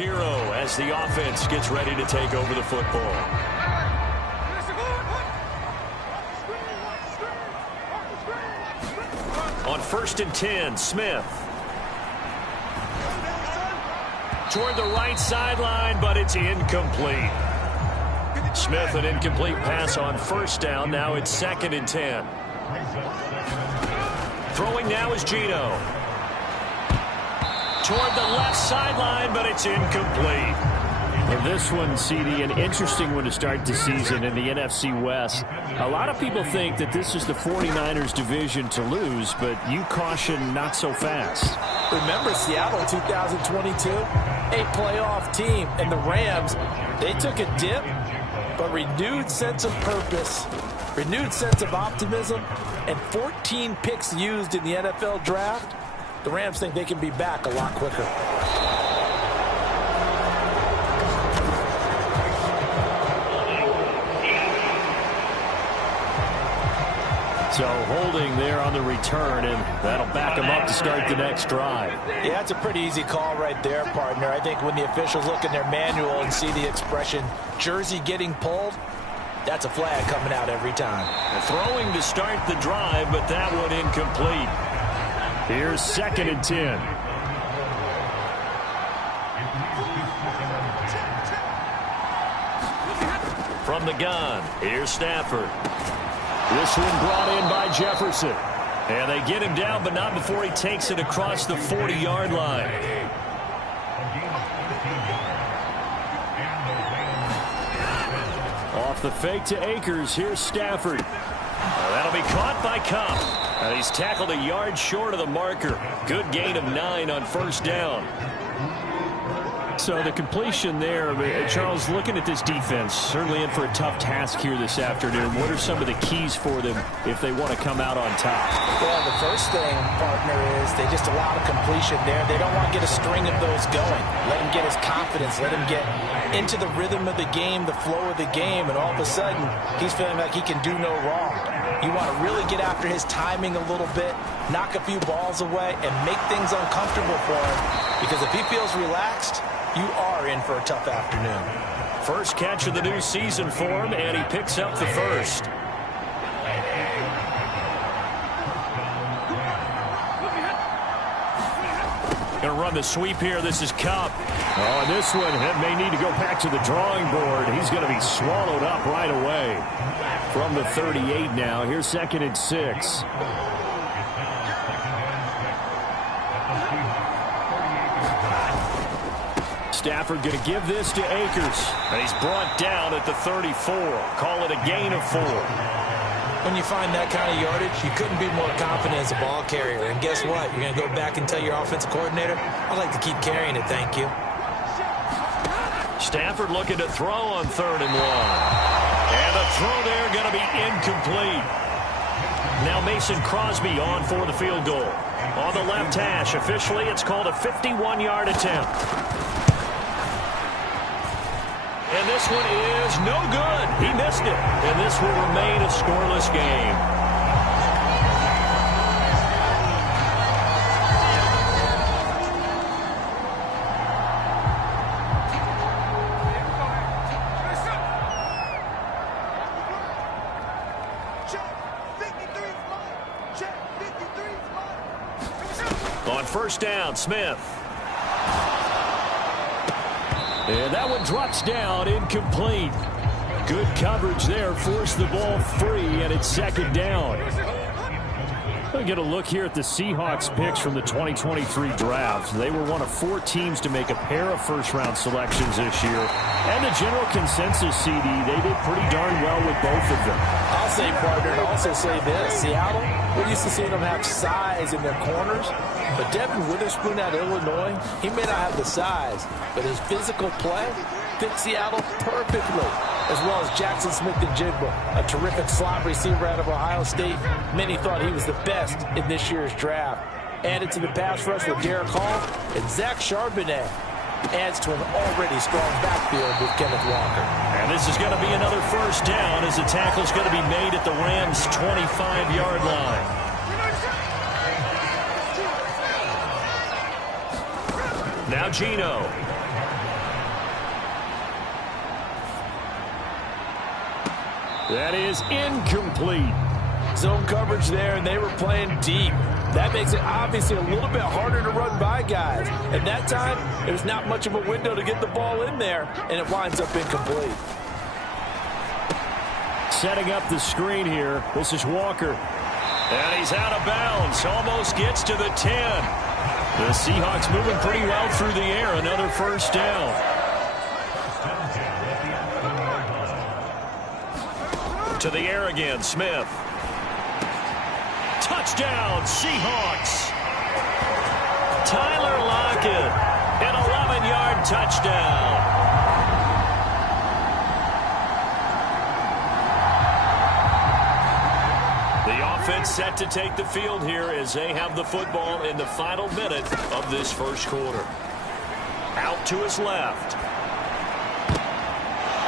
0 as the offense gets ready to take over the football. On 1st and 10, Smith. Toward the right sideline, but it's incomplete. Smith, an incomplete pass on 1st down. Now it's 2nd and 10. Throwing now is Geno. Toward the left sideline, but it's incomplete. Well, this one, CD, an interesting one to start the season in the NFC West. A lot of people think that this is the 49ers division to lose, but you caution not so fast. Remember Seattle 2022? A playoff team, and the Rams, they took a dip, but renewed sense of purpose, renewed sense of optimism, and 14 picks used in the NFL draft. The Rams think they can be back a lot quicker. So holding there on the return, and that'll back them up to start the next drive. Yeah, that's a pretty easy call right there, partner. I think when the officials look in their manual and see the expression, jersey getting pulled, that's a flag coming out every time. Throwing to start the drive, but that one incomplete. Here's 2nd and 10. From the gun, here's Stafford. This one brought in by Jefferson. And they get him down, but not before he takes it across the 40-yard line. Off the fake to Akers, here's Stafford. That'll be caught by Kupp. And he's tackled a yard short of the marker. Good gain of 9 on 1st down. So the completion there, Charles, looking at this defense, certainly in for a tough task here this afternoon. What are some of the keys for them if they want to come out on top? Well, the first thing, partner, is they just allow the completion there. They don't want to get a string of those going. Let him get his confidence. Let him get into the rhythm of the game, the flow of the game, and all of a sudden, he's feeling like he can do no wrong. You want to really get after his timing a little bit, knock a few balls away, and make things uncomfortable for him. Because if he feels relaxed, you are in for a tough afternoon. First catch of the new season for him, and he picks up the first. Going to run the sweep here. This is Kupp. Oh, and this one may need to go back to the drawing board. He's going to be swallowed up right away. From the 38 now. Here's 2nd and 6. Stafford going to give this to Akers. And he's brought down at the 34. Call it a gain of 4. When you find that kind of yardage, you couldn't be more confident as a ball carrier. And guess what? You're going to go back and tell your offensive coordinator, I'd like to keep carrying it, thank you. Stafford looking to throw on 3rd and 1. And the throw there going to be incomplete. Now Mason Crosby on for the field goal. On the left hash, officially it's called a 51-yard attempt. And this one is no good. He missed it. And this will remain a scoreless game. On 1st down, Smith. And that one drops down, incomplete. Good coverage there, forced the ball free, and it's 2nd down. We'll get a look here at the Seahawks picks from the 2023 draft. They were one of 4 teams to make a pair of first-round selections this year. And the general consensus, CD, they did pretty darn well with both of them. I'll say, partner, and also say this. Seattle, we're used to seeing them have size in their corners. But Devin Witherspoon out of Illinois, he may not have the size, but his physical play fits Seattle perfectly, as well as Jackson Smith-Njigba, a terrific slot receiver out of Ohio State. Many thought he was the best in this year's draft. Added to the pass rush with Derek Hall, and Zach Charbonnet adds to an already strong backfield with Kenneth Walker. And this is going to be another 1st down as the tackle's going to be made at the Rams' 25-yard line. Now Geno. That is incomplete. Zone coverage there, and they were playing deep. That makes it obviously a little bit harder to run by guys. At that time, there's not much of a window to get the ball in there, and it winds up incomplete. Setting up the screen here. This is Walker. And he's out of bounds. Almost gets to the 10. The Seahawks moving pretty well through the air. Another first down. To the air again, Smith. Touchdown, Seahawks. Tyler Lockett, an 11-yard touchdown. The offense set to take the field here as they have the football in the final minute of this first quarter. Out to his left.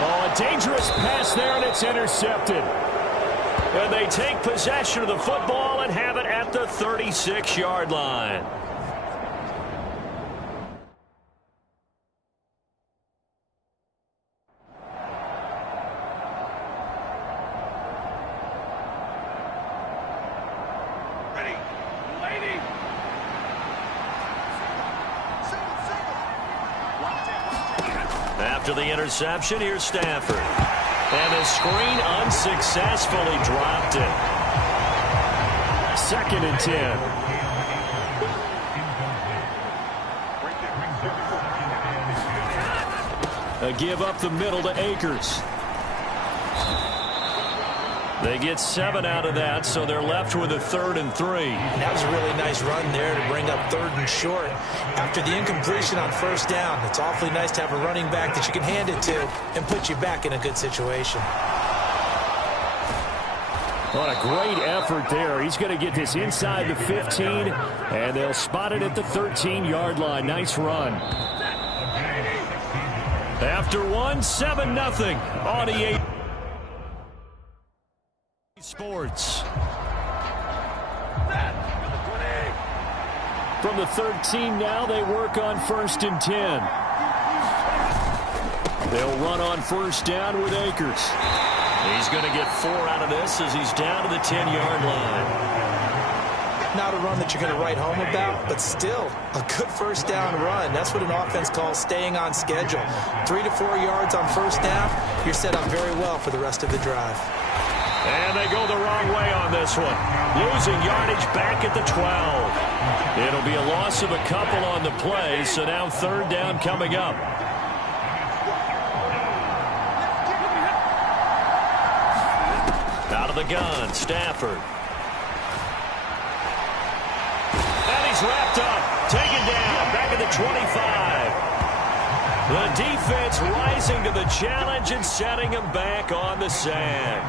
Oh, a dangerous pass there, and it's intercepted. And they take possession of the football and have it at the 36-yard line. Ready, lady. After the interception, here's Stafford. And the screen unsuccessfully dropped it. 2nd and 10. A give up the middle to Akers. They get 7 out of that, so they're left with a 3rd and 3. That was a really nice run there to bring up 3rd and short. After the incompletion on first down, it's awfully nice to have a running back that you can hand it to and put you back in a good situation. What a great effort there. He's going to get this inside the 15, and they'll spot it at the 13-yard line. Nice run. After one, 7-0 on the 8. Sports. From the 13 now, they work on 1st and 10. They'll run on first down with Akers. He's going to get 4 out of this as he's down to the 10-yard line. Not a run that you're going to write home about, but still a good first down run. That's what an offense calls staying on schedule. 3 to 4 yards on first down, you're set up very well for the rest of the drive. And they go the wrong way on this one. Losing yardage back at the 12. It'll be a loss of a couple on the play, so now 3rd down coming up. Out of the gun, Stafford. And he's wrapped up, taken down, back at the 25. The defense rising to the challenge and setting him back on the sack.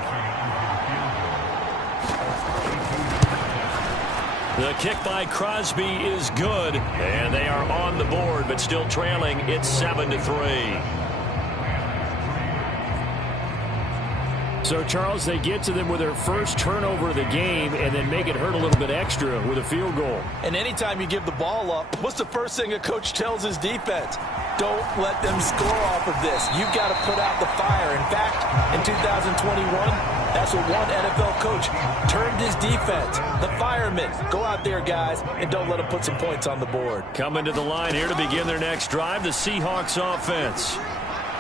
The kick by Crosby is good, and they are on the board, but still trailing. It's 7-3. So, Charles, they get to them with their first turnover of the game and then make it hurt a little bit extra with a field goal. And anytime you give the ball up, what's the first thing a coach tells his defense? Don't let them score off of this. You've got to put out the fire. In fact, in 2021, that's what one NFL coach termed his defense. The firemen. Go out there, guys, and don't let them put some points on the board. Coming to the line here to begin their next drive, the Seahawks offense.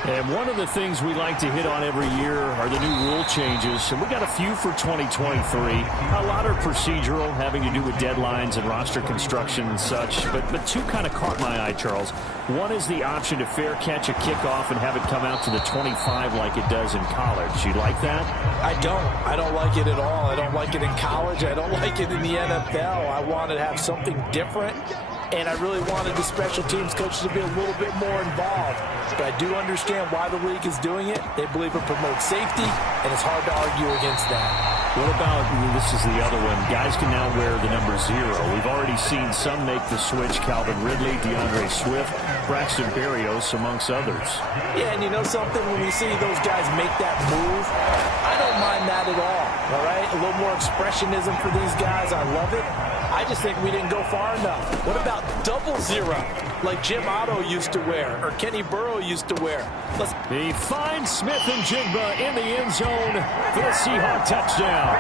And one of the things we like to hit on every year are the new rule changes. And we got a few for 2023. A lot are procedural, having to do with deadlines and roster construction and such. But 2 kind of caught my eye, Charles. One is the option to fair catch a kickoff and have it come out to the 25 like it does in college. You like that? I don't. I don't like it at all. I don't like it in college. I don't like it in the NFL. I want to have something different. And I really wanted the special teams coaches to be a little bit more involved. But I do understand why the league is doing it. They believe it promotes safety, and it's hard to argue against that. What about, this is the other one, guys can now wear the number 0. We've already seen some make the switch, Calvin Ridley, DeAndre Swift, Braxton Berrios, amongst others. Yeah, and you know something? When we see those guys make that move, I don't mind that at all right? A little more expressionism for these guys. I love it. I just think we didn't go far enough. What about double zero, like Jim Otto used to wear or Kenny Burrow used to wear? He finds Smith and Jigba in the end zone for the Seahawk touchdown.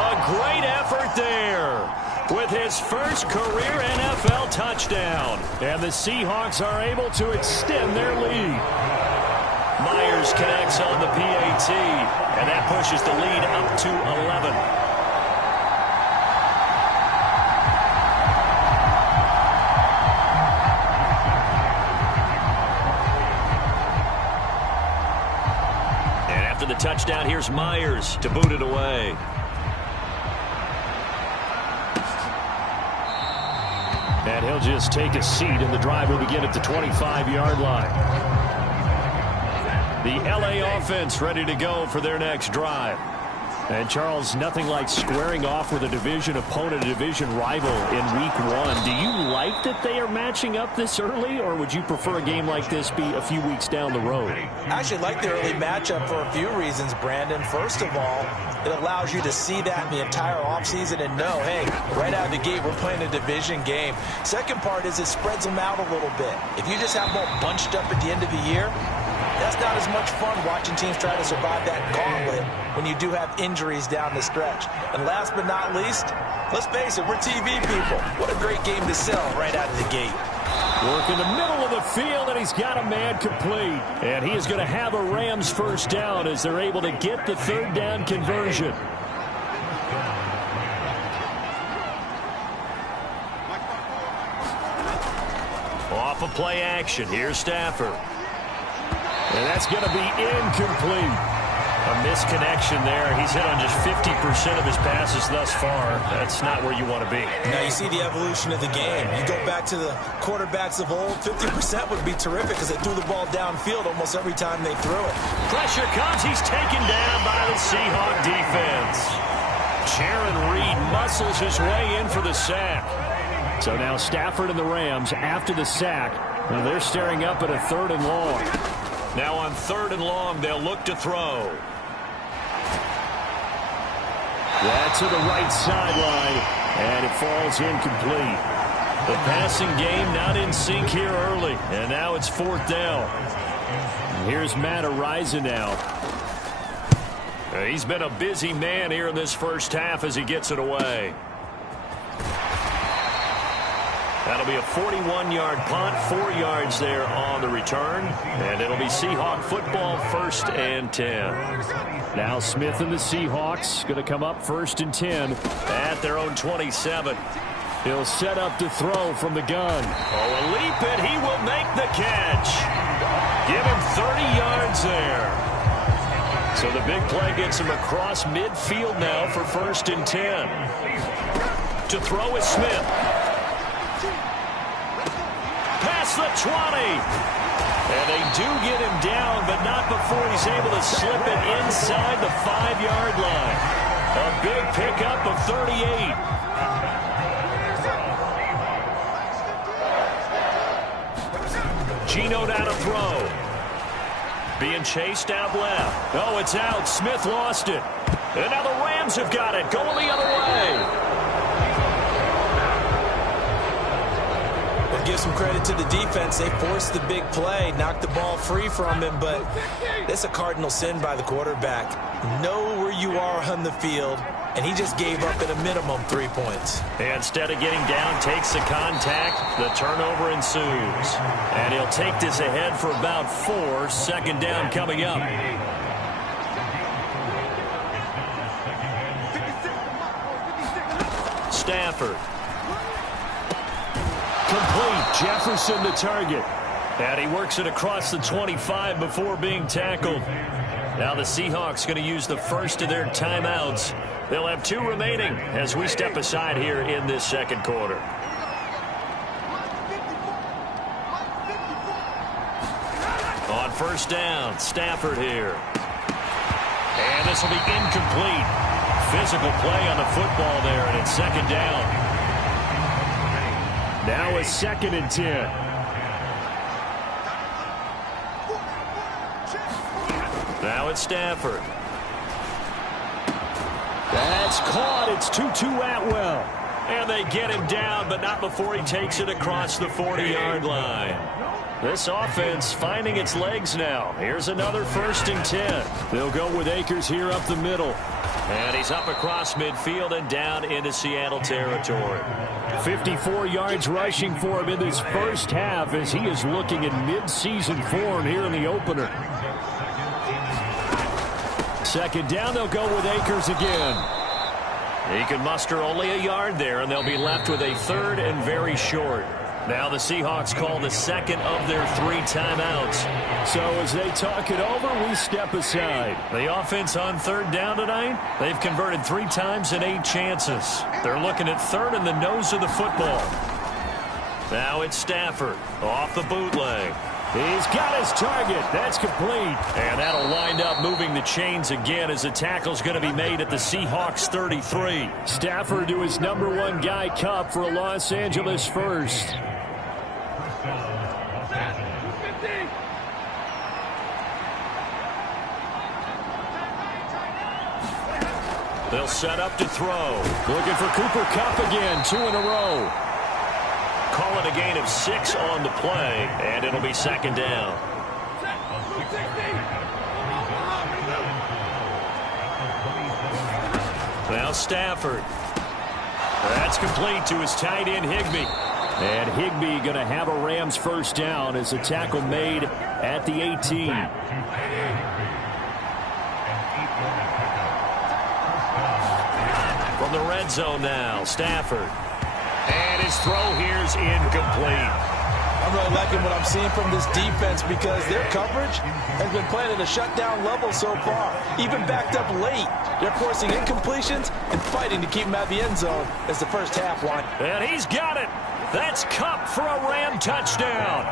A great effort there with his first career NFL touchdown. And the Seahawks are able to extend their lead. Myers connects on the PAT, and that pushes the lead up to 11. The touchdown, here's Myers to boot it away. And he'll just take a seat, and the drive will begin at the 25-yard line. The LA offense ready to go for their next drive. And, Charles, nothing like squaring off with a division opponent, a division rival in week one. Do you like that they are matching up this early, or would you prefer a game like this be a few weeks down the road? I actually like the early matchup for a few reasons, Brandon. First of all, it allows you to see that in the entire offseason and know, hey, right out of the gate, we're playing a division game. Second part is it spreads them out a little bit. If you just have them all bunched up at the end of the year, that's not as much fun watching teams try to survive that gauntlet when you do have injuries down the stretch. And last but not least, let's face it, we're TV people. What a great game to sell right out of the gate. Work in the middle of the field, and he's got a man complete. And he is going to have a Rams first down as they're able to get the third down conversion. Off of play action, here's Stafford. And that's going to be incomplete. A misconnection there. He's hit on just 50% of his passes thus far. That's not where you want to be. Now you see the evolution of the game. You go back to the quarterbacks of old, 50% would be terrific because they threw the ball downfield almost every time they threw it. Pressure comes. He's taken down by the Seahawk defense. Sharon Reed muscles his way in for the sack. So now Stafford and the Rams after the sack. Now they're staring up at a 3rd and long. Now on 3rd and long, they'll look to throw. That's to the right sideline, and it falls incomplete. The passing game not in sync here early, and now it's 4th down. And here's Matt Araiza now. He's been a busy man here in this first half as he gets it away. That'll be a 41-yard punt, 4 yards there on the return. And it'll be Seahawk football, 1st and 10. Now Smith and the Seahawks going to come up 1st and 10. At their own 27. He'll set up to throw from the gun. Oh, a leap, and he will make the catch. Give him 30 yards there. So the big play gets him across midfield now for 1st and 10. To throw is Smith. Past the 20. And they do get him down, but not before he's able to slip it inside the 5-yard line. A big pickup of 38. Gino down to throw. Being chased out left. Oh, it's out. Smith lost it. And now the Rams have got it. Going the other way. Give some credit to the defense. They forced the big play, knocked the ball free from him, but that's a cardinal sin by the quarterback. Know where you are on the field, and he just gave up at a minimum 3 points. And instead of getting down, takes the contact. The turnover ensues. And he'll take this ahead for about 4. 2nd down coming up. Stafford. Complete. Jefferson the target. And he works it across the 25 before being tackled. Now the Seahawks going to use the first of their timeouts. They'll have 2 remaining as we step aside here in this 2nd quarter. On 1st down, Stafford here. And this will be incomplete. Physical play on the football there, and it's 2nd down. Now a 2nd and 10. Now it's Stafford. That's caught. It's 2-2 Atwell. And they get him down, but not before he takes it across the 40-yard line. This offense finding its legs now. Here's another 1st and 10. They'll go with Akers here up the middle. And he's up across midfield and down into Seattle territory. 54 yards rushing for him in this first half as he is looking in mid-season form here in the opener. 2nd down, they'll go with Akers again. He can muster only a yard there, and they'll be left with a 3rd and very short. Now the Seahawks call the 2nd of their 3 timeouts. So as they talk it over, we step aside. The offense on 3rd down tonight, they've converted 3 times in 8 chances. They're looking at 3rd in the nose of the football. Now it's Stafford off the bootleg. He's got his target. That's complete. And that'll wind up moving the chains again as the tackle's going to be made at the Seahawks 33. Stafford to his #1 guy Cup for a Los Angeles first. They'll set up to throw. Looking for Cooper Kupp again, 2 in a row. Call it a gain of 6 on the play, and it'll be 2nd down. Now Stafford. That's complete to his tight end, Higbee. And Higbee going to have a Rams 1st down as a tackle made at the 18. From the red zone now, Stafford. And his throw here's incomplete. I'm really liking what I'm seeing from this defense because their coverage has been playing at a shutdown level so far. Even backed up late, they're forcing incompletions and fighting to keep them out of the end zone as the first half won. And he's got it. That's Kupp for a Ram touchdown.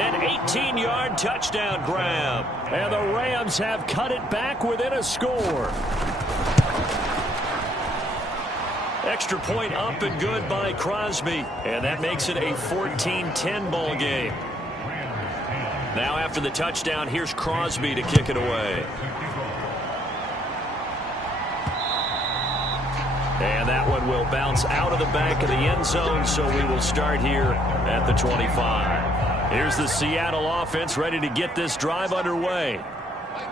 An 18-yard touchdown grab. And the Rams have cut it back within a score. Extra point up and good by Crosby. And that makes it a 14-10 ball game. Now after the touchdown, here's Crosby to kick it away. And that one will bounce out of the back of the end zone, so we will start here at the 25. Here's the Seattle offense ready to get this drive underway.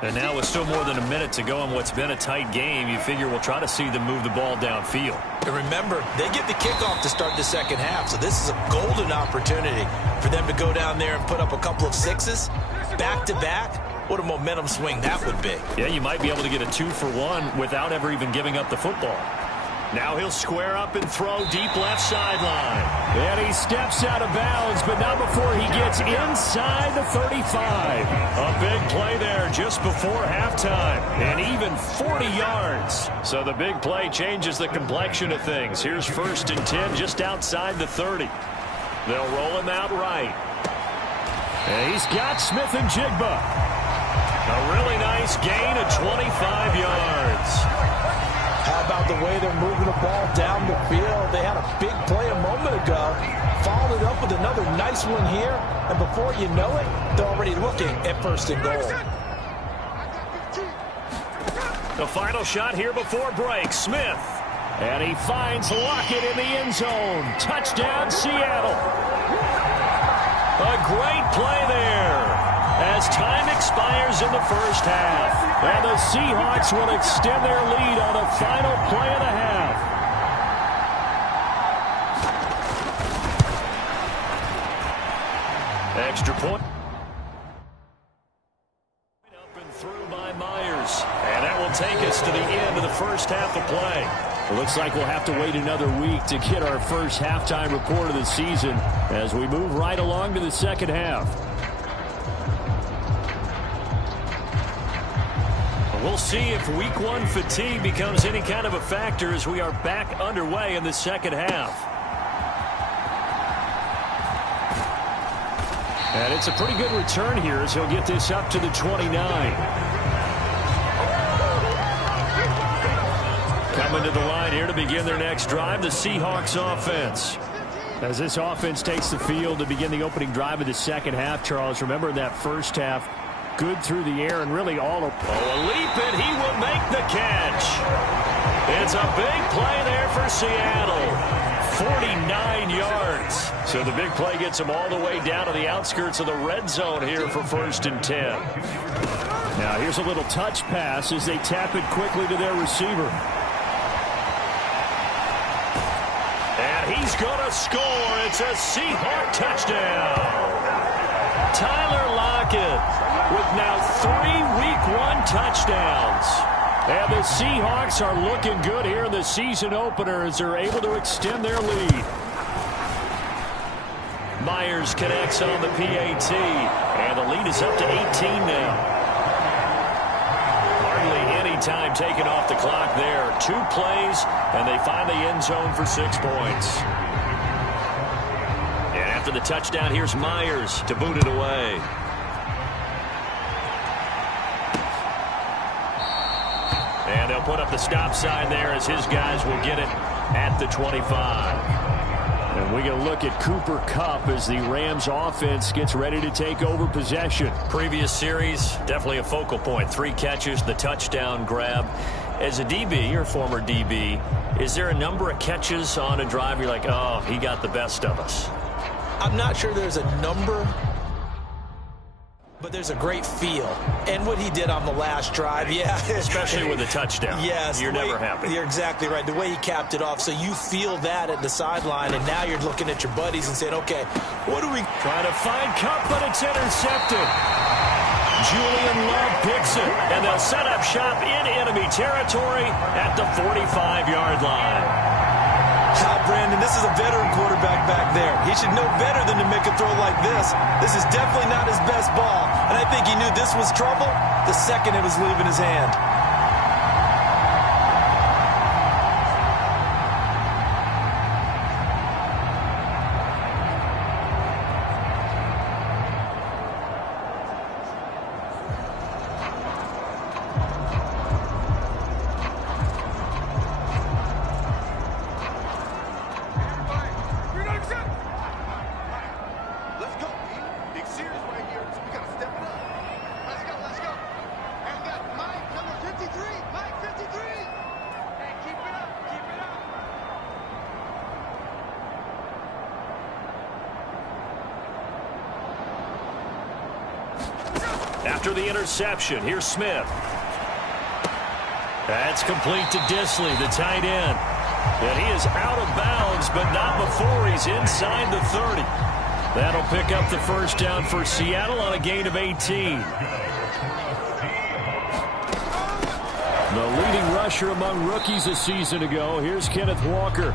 And now with still more than a minute to go in what's been a tight game, you figure we'll try to see them move the ball downfield. And remember, they get the kickoff to start the 2nd half, so this is a golden opportunity for them to go down there and put up a couple of 6s back-to-back. What a momentum swing that would be. Yeah, you might be able to get a 2-for-1 without ever even giving up the football. Now he'll square up and throw deep left sideline. And he steps out of bounds, but not before he gets inside the 35. A big play there just before halftime. And even 40 yards. So the big play changes the complexion of things. Here's 1st and 10 just outside the 30. They'll roll him out right. And he's got Smith and Jigba. A really nice gain of 25 yards. How about the way they're moving the ball down the field? They had a big play a moment ago. Followed it up with another nice one here. And before you know it, they're already looking at 1st and goal. The final shot here before break. Smith. And he finds Lockett in the end zone. Touchdown, Seattle. A great play there as time expires in the first half. And the Seahawks will extend their lead on the final play of the half. Extra point. Up and through by Myers. And that will take us to the end of the first half of play. It looks like we'll have to wait another week to get our first halftime report of the season as we move right along to the 2nd half. We'll see if week 1 fatigue becomes any kind of a factor as we are back underway in the 2nd half. And it's a pretty good return here as he'll get this up to the 29. Coming to the line here to begin their next drive, the Seahawks offense. As this offense takes the field to begin the opening drive of the 2nd half, Charles, remember in that first half, good through the air and really all of... Oh, a leap, and he will make the catch. It's a big play there for Seattle. 49 yards. So the big play gets him all the way down to the outskirts of the red zone here for 1st and 10. Now here's a little touch pass as they tap it quickly to their receiver. And he's going to score. It's a Seahawk touchdown. Tyler Lockett with now 3 Week 1 touchdowns. And the Seahawks are looking good here in the season opener as they're able to extend their lead. Myers connects on the PAT, and the lead is up to 18 now. Hardly any time taken off the clock there. 2 plays, and they find the end zone for 6 points. And after the touchdown, here's Myers to boot it away. And they'll put up the stop sign there as his guys will get it at the 25. And we're going to look at Cooper Kupp as the Rams offense gets ready to take over possession. Previous series, definitely a focal point. 3 catches, the touchdown grab. As a DB, your former DB, is there a number of catches on a drive you're like, oh, he got the best of us? I'm not sure there's a number, but there's a great feel. And what he did on the last drive, yeah. Especially with a touchdown. Yes. You're never happy. You're exactly right. The way he capped it off, so you feel that at the sideline, and now you're looking at your buddies and saying, okay, what do we... Trying to find Kupp, but it's intercepted. Julian Love picks it, and they'll set up shop in enemy territory at the 45-yard line. Brandon, this is a veteran quarterback back there. He should know better than to make a throw like this. This is definitely not his best ball, and I think he knew this was trouble the second it was leaving his hand. After the interception, here's Smith. That's complete to Disley, the tight end. And he is out of bounds, but not before he's inside the 30. That'll pick up the first down for Seattle on a gain of 18. The leading rusher among rookies a season ago. Here's Kenneth Walker.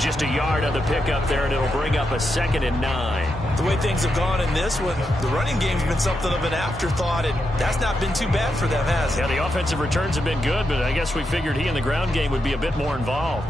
Just a yard on the pickup there, and it'll bring up a 2nd and 9. The way things have gone in this one, the running game's been something of an afterthought, and that's not been too bad for them, has it? Yeah, the offensive returns have been good, but I guess we figured he in the ground game would be a bit more involved.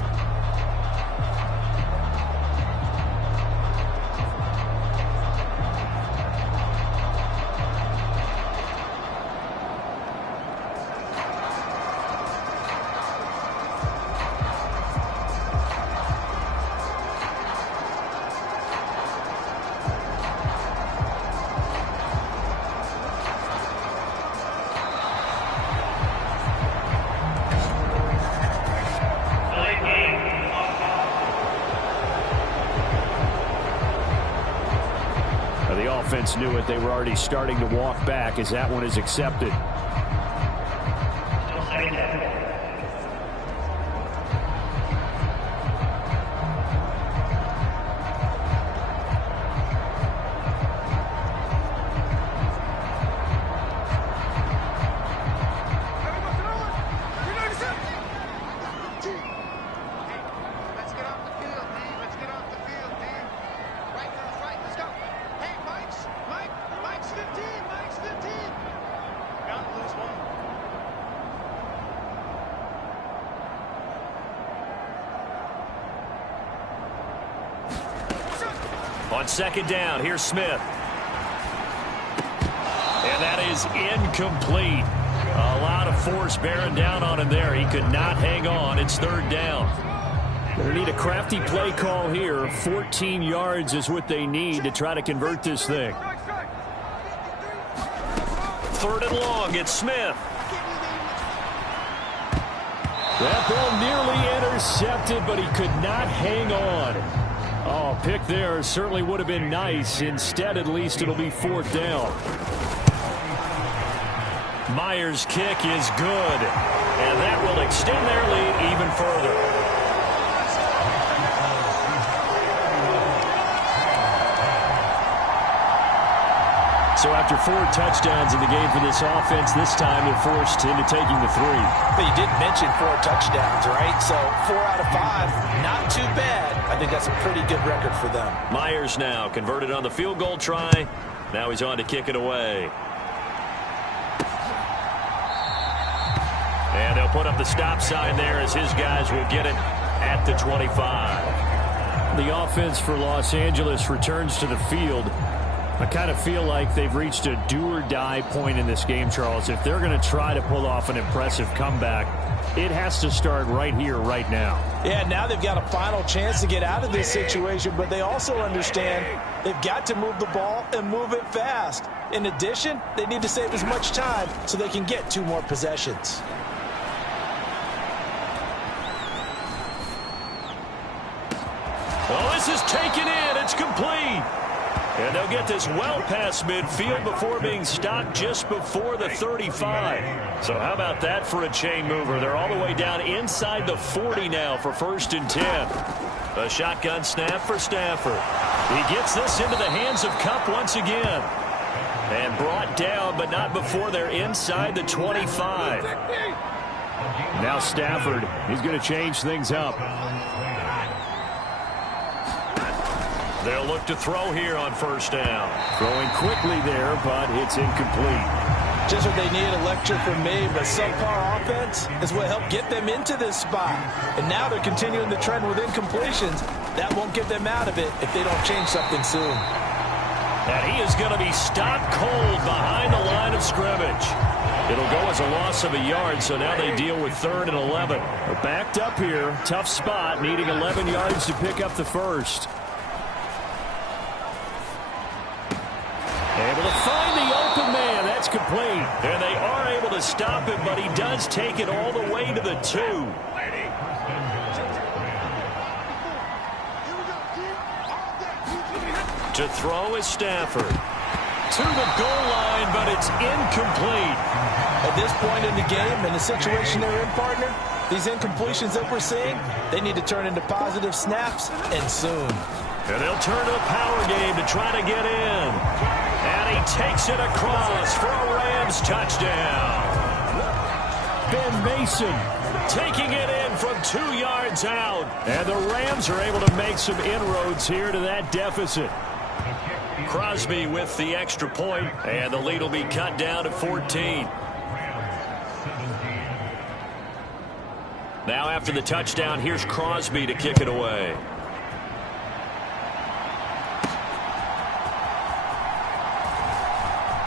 Offense knew it. They were already starting to walk back as that one is accepted. On 2nd down, here's Smith. And that is incomplete. A lot of force bearing down on him there. He could not hang on. It's 3rd down. They need a crafty play call here. 14 yards is what they need to try to convert this thing. third and long. It's Smith. That ball nearly intercepted, but he could not hang on. Oh, pick there certainly would have been nice. Instead, at least it'll be fourth down. Myers' kick is good, and that will extend their lead even further. So after 4 touchdowns in the game for this offense, this time they're forced into taking the 3. But you did mention 4 touchdowns, right? So 4 out of 5, not too bad. I think that's a pretty good record for them. Myers now converted on the field goal try. Now he's on to kick it away. And they'll put up the stop sign there as his guys will get it at the 25. The offense for Los Angeles returns to the field. I kind of feel like they've reached a do-or-die point in this game, Charles. If they're going to try to pull off an impressive comeback, it has to start right here, right now. Yeah, now they've got a final chance to get out of this situation, but they also understand they've got to move the ball and move it fast. In addition, they need to save as much time so they can get 2 more possessions. Oh, this is taken in. It's complete. And they'll get this well past midfield before being stopped just before the 35. So how about that for a chain mover? They're all the way down inside the 40 now for 1st and 10. A shotgun snap for Stafford. He gets this into the hands of Kupp once again. And brought down, but not before they're inside the 25. Now Stafford, he's going to change things up. They'll look to throw here on 1st down. Throwing quickly there, but it's incomplete. Just what they need, a lecture from me, but subpar offense is what helped get them into this spot. And now they're continuing the trend with incompletions. That won't get them out of it if they don't change something soon. And he is going to be stopped cold behind the line of scrimmage. It'll go as a loss of a yard, so now they deal with 3rd and 11. They're backed up here. Tough spot, needing 11 yards to pick up the first. Able to find the open man. That's complete. And they are able to stop him, but he does take it all the way to the 2. To throw is Stafford. To the goal line, but it's incomplete. At this point in the game, in the situation they're in, partner, these incompletions that we're seeing, they need to turn into positive snaps, and soon. And they'll turn to the power game to try to get in. And he takes it across for a Rams touchdown. Ben Mason taking it in from 2 yards out. And the Rams are able to make some inroads here to that deficit. Crosby with the extra point, and the lead will be cut down to 14. Now after the touchdown, here's Crosby to kick it away.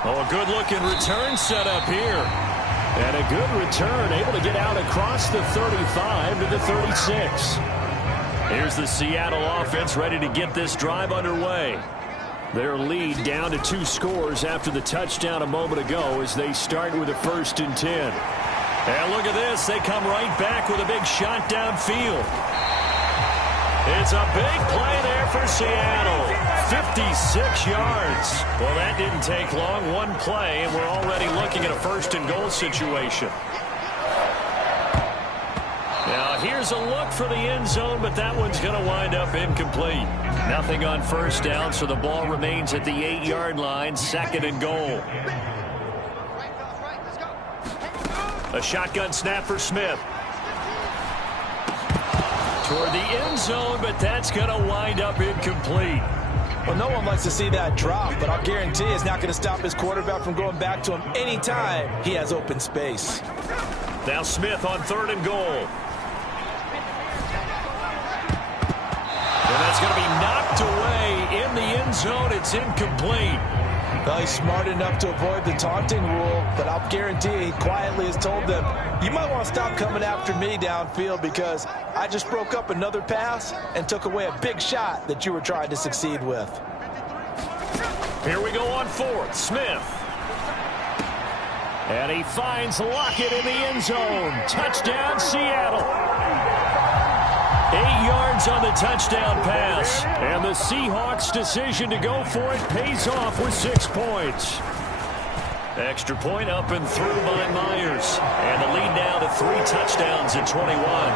Oh, a good-looking return set up here. And a good return, able to get out across the 35 to the 36. Here's the Seattle offense ready to get this drive underway. Their lead down to 2 scores after the touchdown a moment ago as they start with a 1st and 10. And look at this. They come right back with a big shot downfield. It's a big play there for Seattle. 56 yards. Well, that didn't take long. 1 play, and we're already looking at a 1st and goal situation. Now, here's a look for the end zone, but that one's going to wind up incomplete. Nothing on 1st down, so the ball remains at the 8-yard line, 2nd and goal. A shotgun snap for Smith. Toward the end zone, but that's going to wind up incomplete. Well, no one likes to see that drop, but I'll guarantee it's not going to stop his quarterback from going back to him anytime he has open space. Now Smith on 3rd and goal. And that's going to be knocked away in the end zone. It's incomplete. Well, he's smart enough to avoid the taunting rule, but I'll guarantee he quietly has told them, you might want to stop coming after me downfield because I just broke up another pass and took away a big shot that you were trying to succeed with. Here we go on 4th. Smith. And he finds Lockett in the end zone. Touchdown, Seattle. 8 yards on the touchdown pass. And the Seahawks' decision to go for it pays off with 6 points. Extra point up and through by Myers. And the lead now to 3 touchdowns at 21.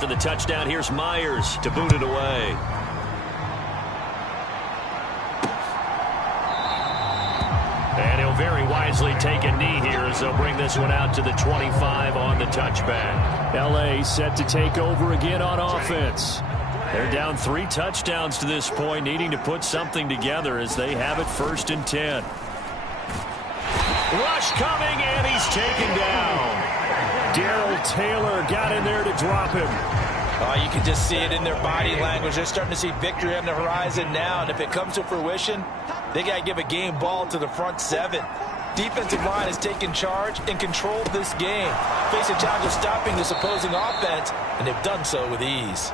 The touchdown, here's Myers to boot it away. And he'll very wisely take a knee here as they'll bring this one out to the 25 on the touchback. L.A. set to take over again on offense. They're down 3 touchdowns to this point, needing to put something together as they have it 1st and 10. Rush coming, and he's taken down. Darrell Taylor got in there to drop him. You can just see it in their body language. They're starting to see victory on the horizon now, and if it comes to fruition, they got to give a game ball to the front 7. Defensive line has taken charge and controlled this game. Face a challenge of stopping this opposing offense, and they've done so with ease.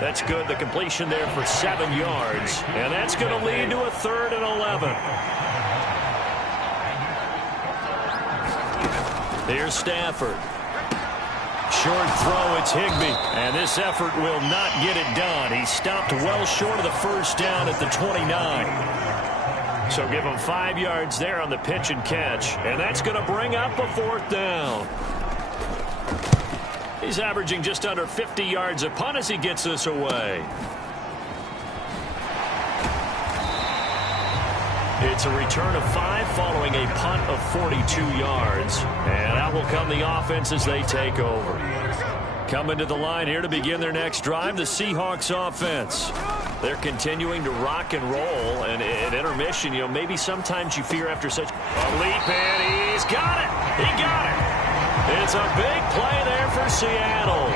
That's good. The completion there for 7 yards, and that's going to lead to a 3rd and 11. Here's Stafford. Short throw, it's Higbee. And this effort will not get it done. He stopped well short of the 1st down at the 29. So give him 5 yards there on the pitch and catch. And that's going to bring up a 4th down. He's averaging just under 50 yards a punt as he gets this away. It's a return of 5 following a punt of 42 yards. And out will come the offense as they take over. Coming to the line here to begin their next drive, the Seahawks offense. They're continuing to rock and roll. And at intermission, you know, maybe sometimes you fear after such a leap, and he's got it. He got it. It's a big play there for Seattle.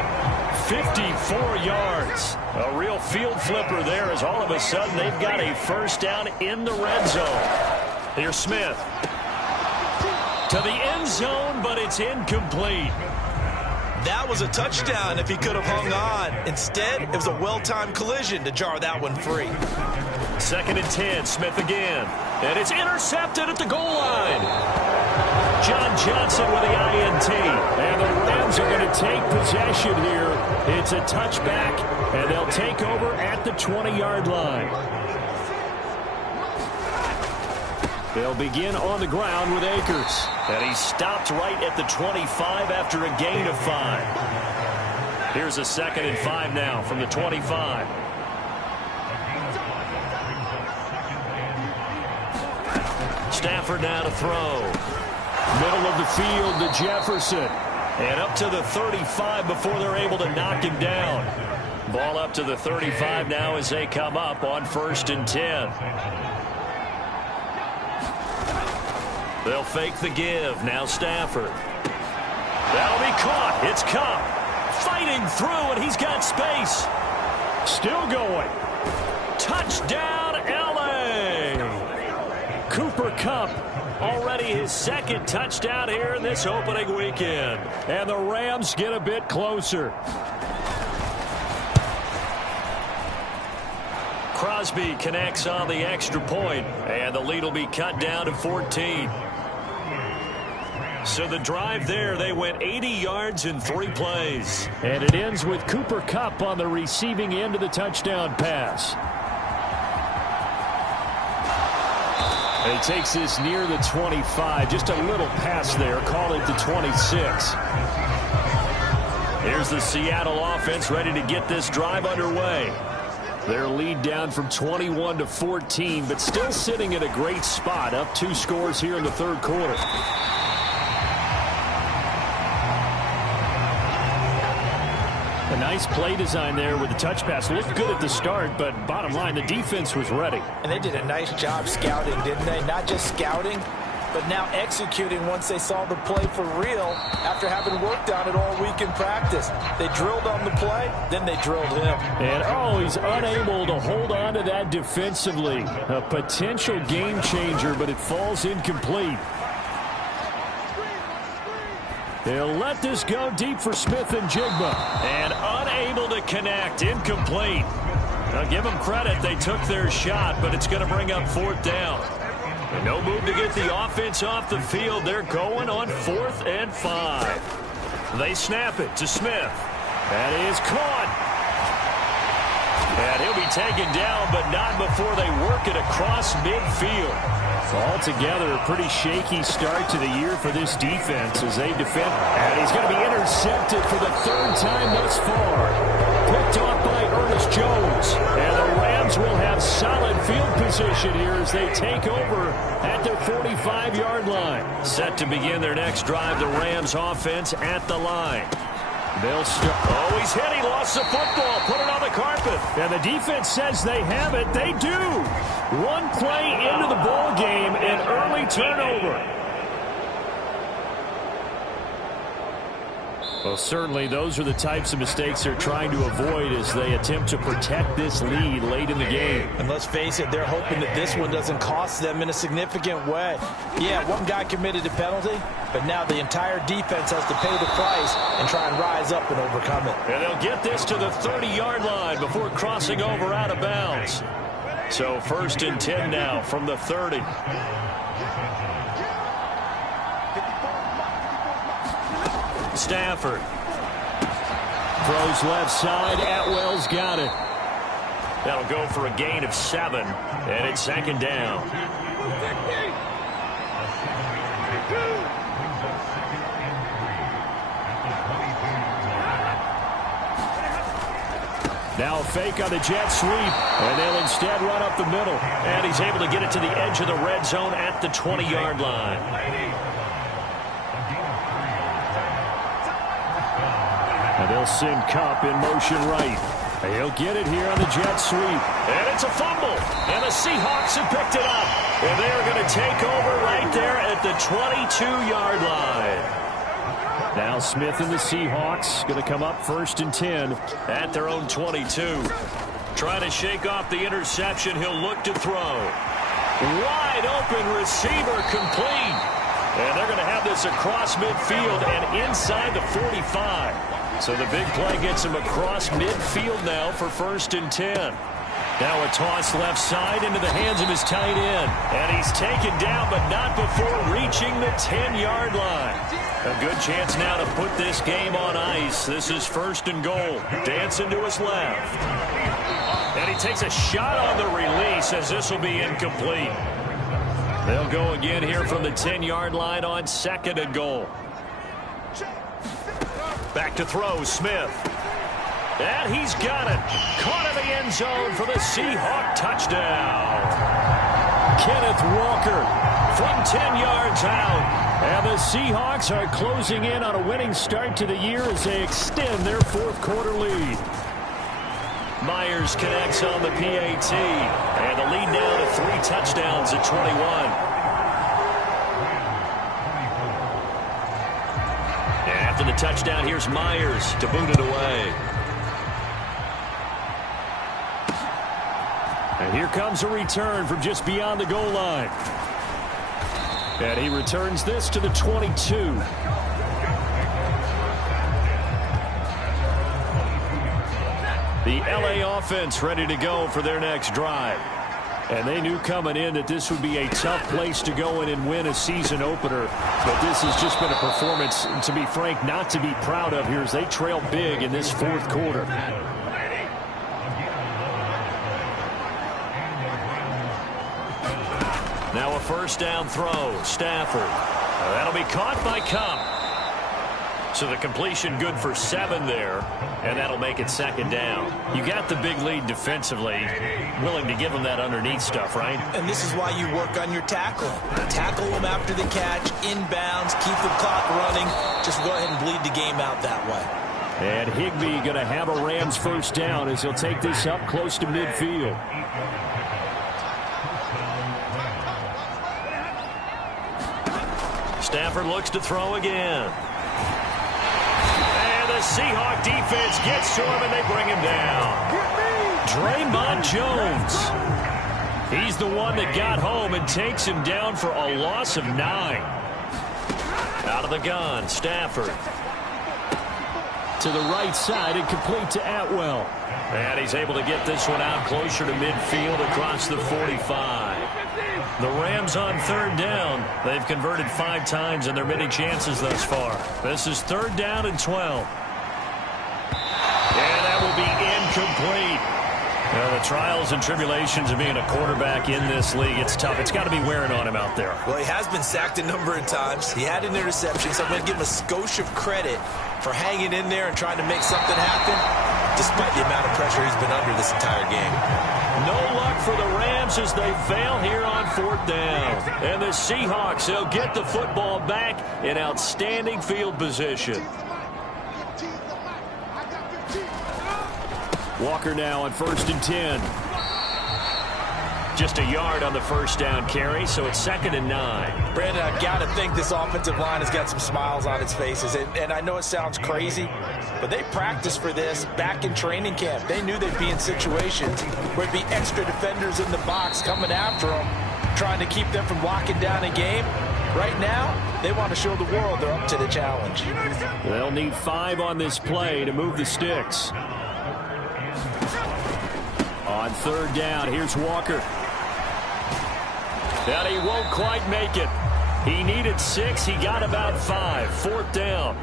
54 yards. A real field flipper there as all of a sudden they've got a 1st down in the red zone. Here's Smith. To the end zone, but it's incomplete. That was a touchdown if he could have hung on. Instead, it was a well-timed collision to jar that one free. 2nd and 10, Smith again. And it's intercepted at the goal line. John Johnson with the INT. And the Rams are going to take possession here. It's a touchback, and they'll take over at the 20-yard line. They'll begin on the ground with Akers. And he stopped right at the 25 after a gain of 5. Here's a 2nd and 5 now from the 25. Stafford now to throw. Middle of the field to Jefferson. And up to the 35 before they're able to knock him down. Ball up to the 35 now as they come up on 1st and 10. They'll fake the give. Now Stafford. That'll be caught. It's Kupp. Fighting through, and he's got space. Still going. Touchdown, L.A. Cooper Kupp. Already his 2nd touchdown here in this opening weekend. And the Rams get a bit closer. Crosby connects on the extra point, and the lead will be cut down to 14. So the drive there, they went 80 yards in 3 plays. And it ends with Cooper Kupp on the receiving end of the touchdown pass. And he takes this near the 25. Just a little pass there. Call it the 26. Here's the Seattle offense ready to get this drive underway. Their lead down from 21 to 14, but still sitting at a great spot. Up 2 scores here in the 3rd quarter. A nice play design there with the touch pass. Looked good at the start, but bottom line, the defense was ready. And they did a nice job scouting, didn't they? Not just scouting, but now executing once they saw the play for real after having worked on it all week in practice. They drilled on the play, then they drilled him. And, he's unable to hold on to that defensively. A potential game changer, but it falls incomplete. They'll let this go deep for Smith and Jigba. And unable to connect, incomplete. Now give them credit, they took their shot, but it's going to bring up 4th down. And no move to get the offense off the field. They're going on 4th and 5. They snap it to Smith. That is caught. And he'll be taken down, but not before they work it across midfield. Altogether, a pretty shaky start to the year for this defense as they defend. And he's going to be intercepted for the 3rd time thus far. Picked off by Ernest Jones. And the Rams will have solid field position here as they take over at their 45-yard line. Set to begin their next drive, the Rams offense at the line. They'll start. Oh, he's hit. He lost the football. Put it on the carpet. And the defense says they have it. They do. One play into the ball game, an early turnover. Well, certainly those are the types of mistakes they're trying to avoid as they attempt to protect this lead late in the game. And let's face it, they're hoping that this one doesn't cost them in a significant way. Yeah, one guy committed a penalty, but now the entire defense has to pay the price and try and rise up and overcome it. And they'll get this to the 30-yard line before crossing over out of bounds. So 1st and 10 now from the 30. Stafford throws left side. Atwell's got it. That'll go for a gain of 7, and it's 2nd down. Now a fake on the jet sweep, and they'll instead run up the middle. And he's able to get it to the edge of the red zone at the 20-yard line. And they'll send Kupp in motion right. He'll get it here on the jet sweep. And it's a fumble. And the Seahawks have picked it up. And they are going to take over right there at the 22-yard line. Now Smith and the Seahawks going to come up 1st and 10. At their own 22. Trying to shake off the interception. He'll look to throw. Wide open receiver complete. And they're going to have this across midfield and inside the 45. So the big play gets him across midfield now for 1st and 10. Now a toss left side into the hands of his tight end. And he's taken down, but not before reaching the 10-yard line. A good chance now to put this game on ice. This is 1st and goal. Dancing to his left. And he takes a shot on the release as this will be incomplete. They'll go again here from the 10-yard line on 2nd and goal. Back to throw, Smith. And he's got it. Caught in the end zone for the Seahawk touchdown. Kenneth Walker from 10 yards out. And the Seahawks are closing in on a winning start to the year as they extend their 4th quarter lead. Myers connects on the PAT. And the lead now to 3 touchdowns at 21. After the touchdown, here's Myers to boot it away. And here comes a return from just beyond the goal line. And he returns this to the 22. The LA offense ready to go for their next drive. And they knew coming in that this would be a tough place to go in and win a season opener. But this has just been a performance, to be frank, not to be proud of here as they trail big in this 4th quarter. Now a 1st down throw. Stafford. That'll be caught by Kupp. So the completion good for 7 there, and that'll make it 2nd down. You got the big lead defensively, willing to give them that underneath stuff, right? And this is why you work on your tackle. Tackle them after the catch, inbounds, keep the clock running. Just go ahead and bleed the game out that way. And Higbee going to have a Rams 1st down as he'll take this up close to midfield. Stafford looks to throw again. And the Seahawk defense gets to him, and they bring him down. Draymond Jones. He's the one that got home and takes him down for a loss of 9. Out of the gun, Stafford. To the right side and complete to Atwell. And he's able to get this one out closer to midfield across the 45. The Rams on 3rd down. They've converted 5 times in their many chances thus far. This is 3rd down and 12. And that will be incomplete. The trials and tribulations of being a quarterback in this league, it's tough. It's got to be wearing on him out there. Well, he has been sacked a number of times. He had an interception, so I'm going to give him a skosh of credit for hanging in there and trying to make something happen, despite the amount of pressure he's been under this entire game. No luck for the Rams as they fail here on 4th down. And the Seahawks, they'll get the football back in outstanding field position. Walker now on 1st and 10. Just a yard on the 1st down carry, so it's 2nd and 9. Brandon, I've got to think this offensive line has got some smiles on its faces. And I know it sounds crazy, but they practiced for this back in training camp. They knew they'd be in situations where there'd be extra defenders in the box coming after them, trying to keep them from locking down a game. Right now, they want to show the world they're up to the challenge. They'll need 5 on this play to move the sticks. On 3rd down, here's Walker. And he won't quite make it. He needed 6. He got about 5. 4th down.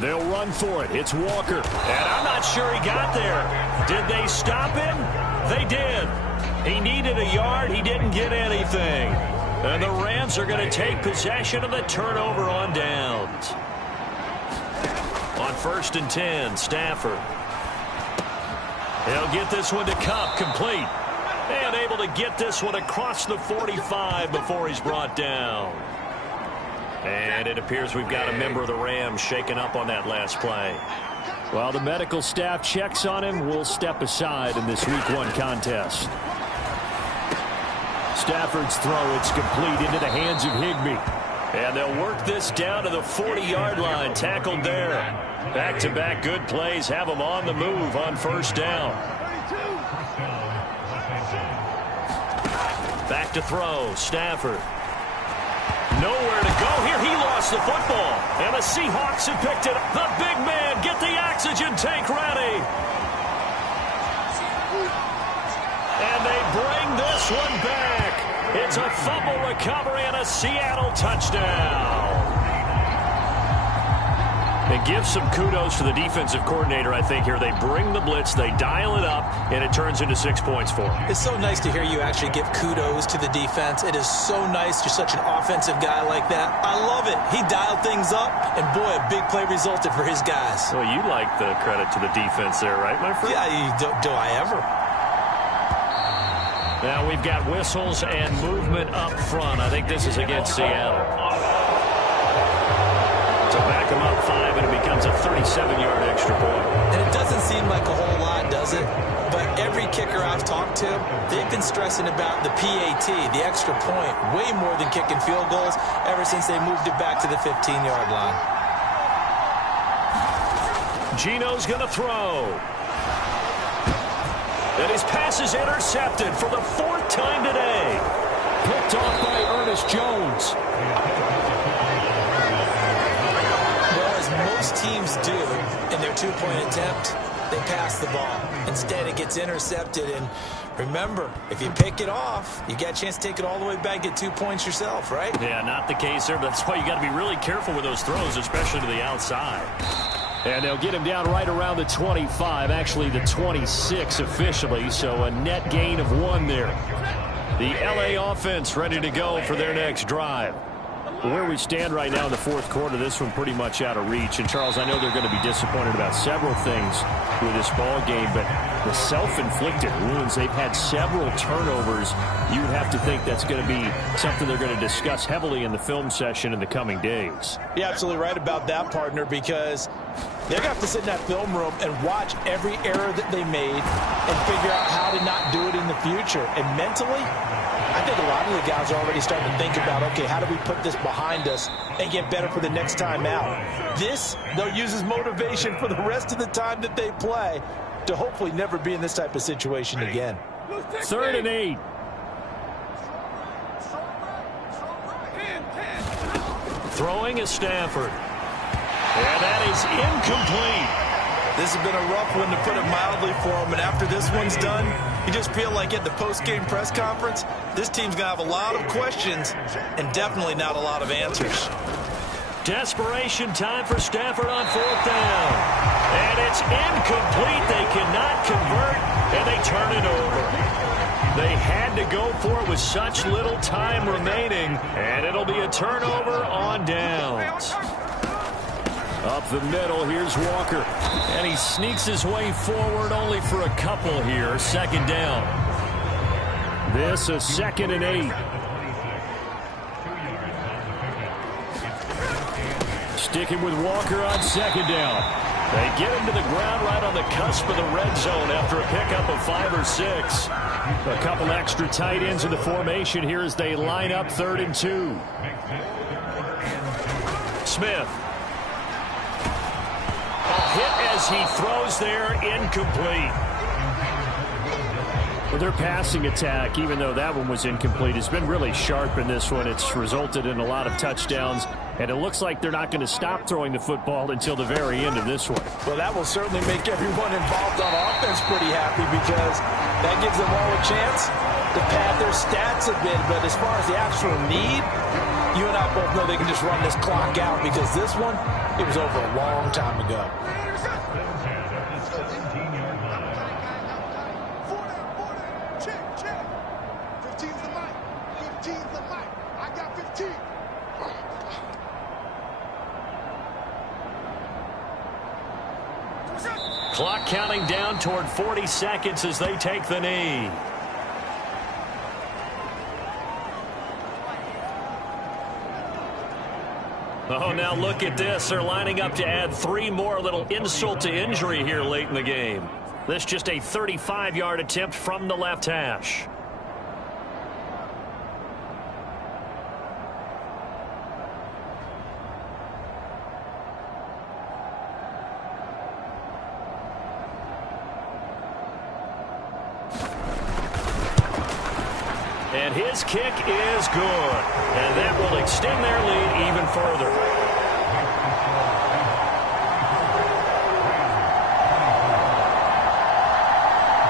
They'll run for it. It's Walker. And I'm not sure he got there. Did they stop him? They did. He needed a yard. He didn't get anything. And the Rams are going to take possession of the turnover on downs. On 1st and 10, Stafford. He'll get this one to Cup, complete. And able to get this one across the 45 before he's brought down. And it appears we've got a member of the Rams shaken up on that last play. While the medical staff checks on him, we'll step aside in this Week 1 contest. Stafford's throw, it's complete into the hands of Higbee. And they'll work this down to the 40-yard line, tackled there. Back-to-back good plays have them on the move on 1st down. Back to throw, Stafford. Nowhere to go here. He lost the football. And the Seahawks have picked it up. The big man, get the oxygen tank ready. And they bring this one back. It's a fumble recovery and a Seattle touchdown. It gives some kudos to the defensive coordinator, I think, here. They bring the blitz, they dial it up, and it turns into 6 points for them. It's so nice to hear you actually give kudos to the defense. It is so nice. You're such an offensive guy like that. I love it. He dialed things up, and boy, a big play resulted for his guys. Well, you like the credit to the defense there, right, my friend? Yeah, do I ever? Now we've got whistles and movement up front. I think this is against Seattle. To back them up 5, and it becomes a 37-yard extra point. And it doesn't seem like a whole lot, does it? But every kicker I've talked to, they've been stressing about the PAT, the extra point, way more than kicking field goals ever since they moved it back to the 15-yard line. Gino's going to throw. And his pass is intercepted for the 4th time today. Picked off by Ernest Jones. Well, as most teams do in their 2-point attempt, they pass the ball. Instead, it gets intercepted. And remember, if you pick it off, you get a chance to take it all the way back, get 2 points yourself, right? Yeah, not the case there. That's why you got to be really careful with those throws, especially to the outside. And they'll get him down right around the 25, actually the 26 officially, so a net gain of 1 there. The L.A. offense ready to go for their next drive. Where we stand right now in the 4th quarter, this one pretty much out of reach. And, Charles, I know they're going to be disappointed about several things with this ball game, but the self-inflicted wounds, they've had several turnovers. You would have to think that's going to be something they're going to discuss heavily in the film session in the coming days. You're absolutely right about that, partner, because They're going to have to sit in that film room and watch every error that they made and figure out how to not do it in the future. And mentally, I think a lot of the guys are already starting to think about, okay, how do we put this behind us and get better for the next time out? This, they'll use as motivation for the rest of the time that they play to hopefully never be in this type of situation again. 3rd and 8. Throwing is Stafford. And that is incomplete. This has been a rough one, to put it mildly, for him. And after this one's done, you just feel like at the post-game press conference, this team's going to have a lot of questions and definitely not a lot of answers. Desperation time for Stafford on 4th down. And it's incomplete. They cannot convert, and they turn it over. They had to go for it with such little time remaining, and it'll be a turnover on downs. Up the middle, here's Walker. And he sneaks his way forward only for a couple here. 2nd down. This a 2nd and 8. Sticking with Walker on 2nd down. They get him to the ground right on the cusp of the red zone after a pickup of 5 or 6. A couple extra tight ends in the formation here as they line up 3rd and 2. Smith. Hit as he throws there, incomplete. Well, their passing attack, even though that one was incomplete, has been really sharp in this one. It's resulted in a lot of touchdowns, and it looks like they're not going to stop throwing the football until the very end of this one. Well, that will certainly make everyone involved on offense pretty happy, because that gives them all a chance to pad their stats a bit. But as far as the actual need, you and I both know they can just run this clock out, because this one, it was over a long time ago. Clock counting down toward 40 seconds as they take the knee. Oh, now look at this. They're lining up to add 3 more, a little insult to injury here late in the game. This just a 35-yard attempt from the left hash. And his kick is good. And that will extend their lead even further.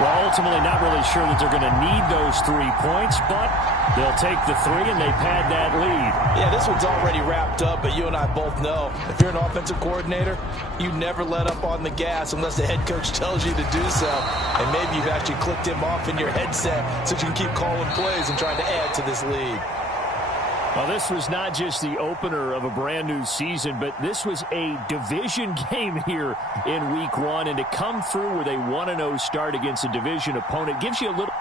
Well, ultimately not really sure that they're going to need those 3 points, but they'll take the 3 and they pad that lead. Yeah, this one's already wrapped up, but you and I both know if you're an offensive coordinator, you never let up on the gas unless the head coach tells you to do so. And maybe you've actually clicked him off in your headset so you can keep calling plays and trying to add to this lead. Well, this was not just the opener of a brand new season, but this was a division game here in week 1. And to come through with a 1-0 start against a division opponent gives you a little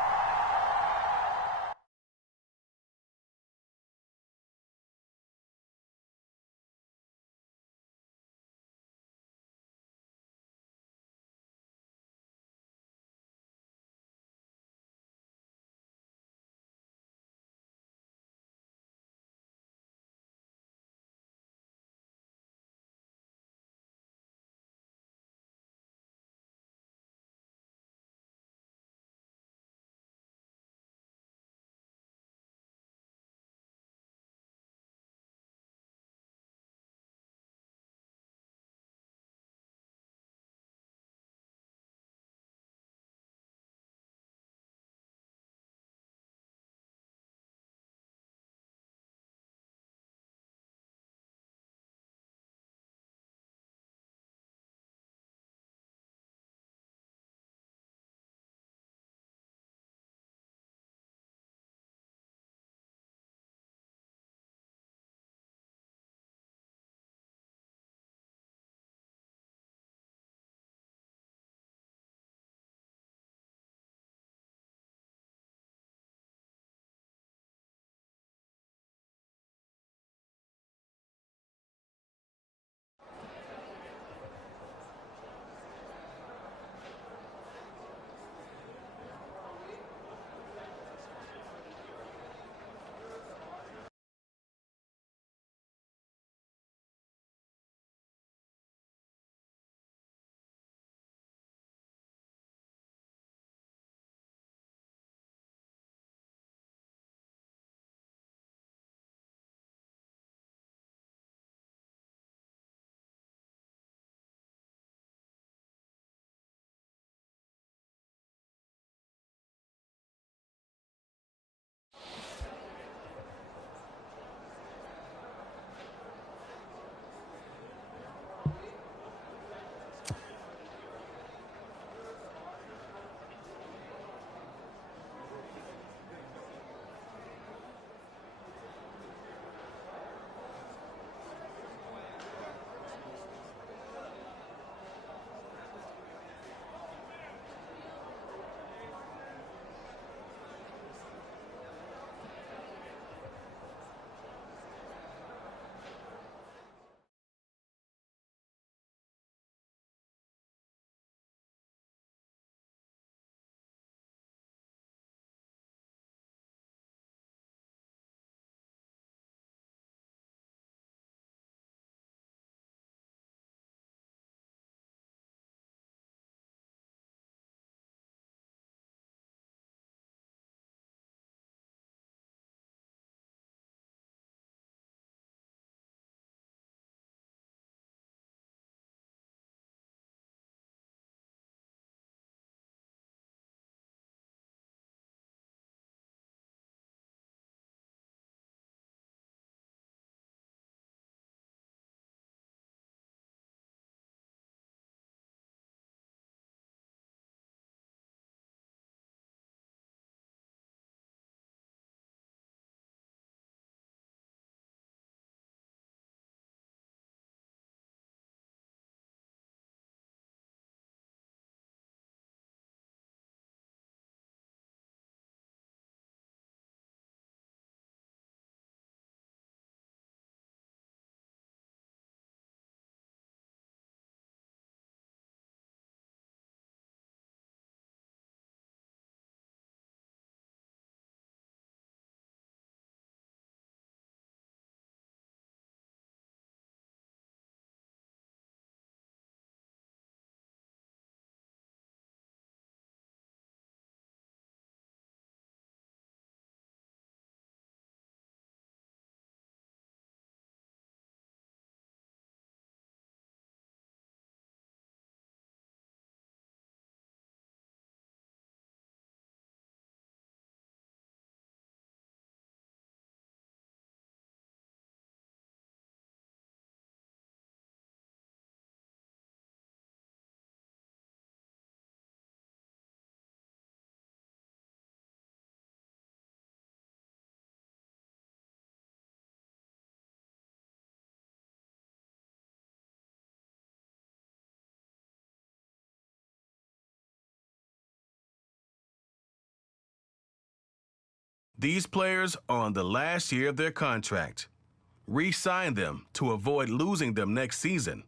These players are on the last year of their contract. Re-sign them to avoid losing them next season.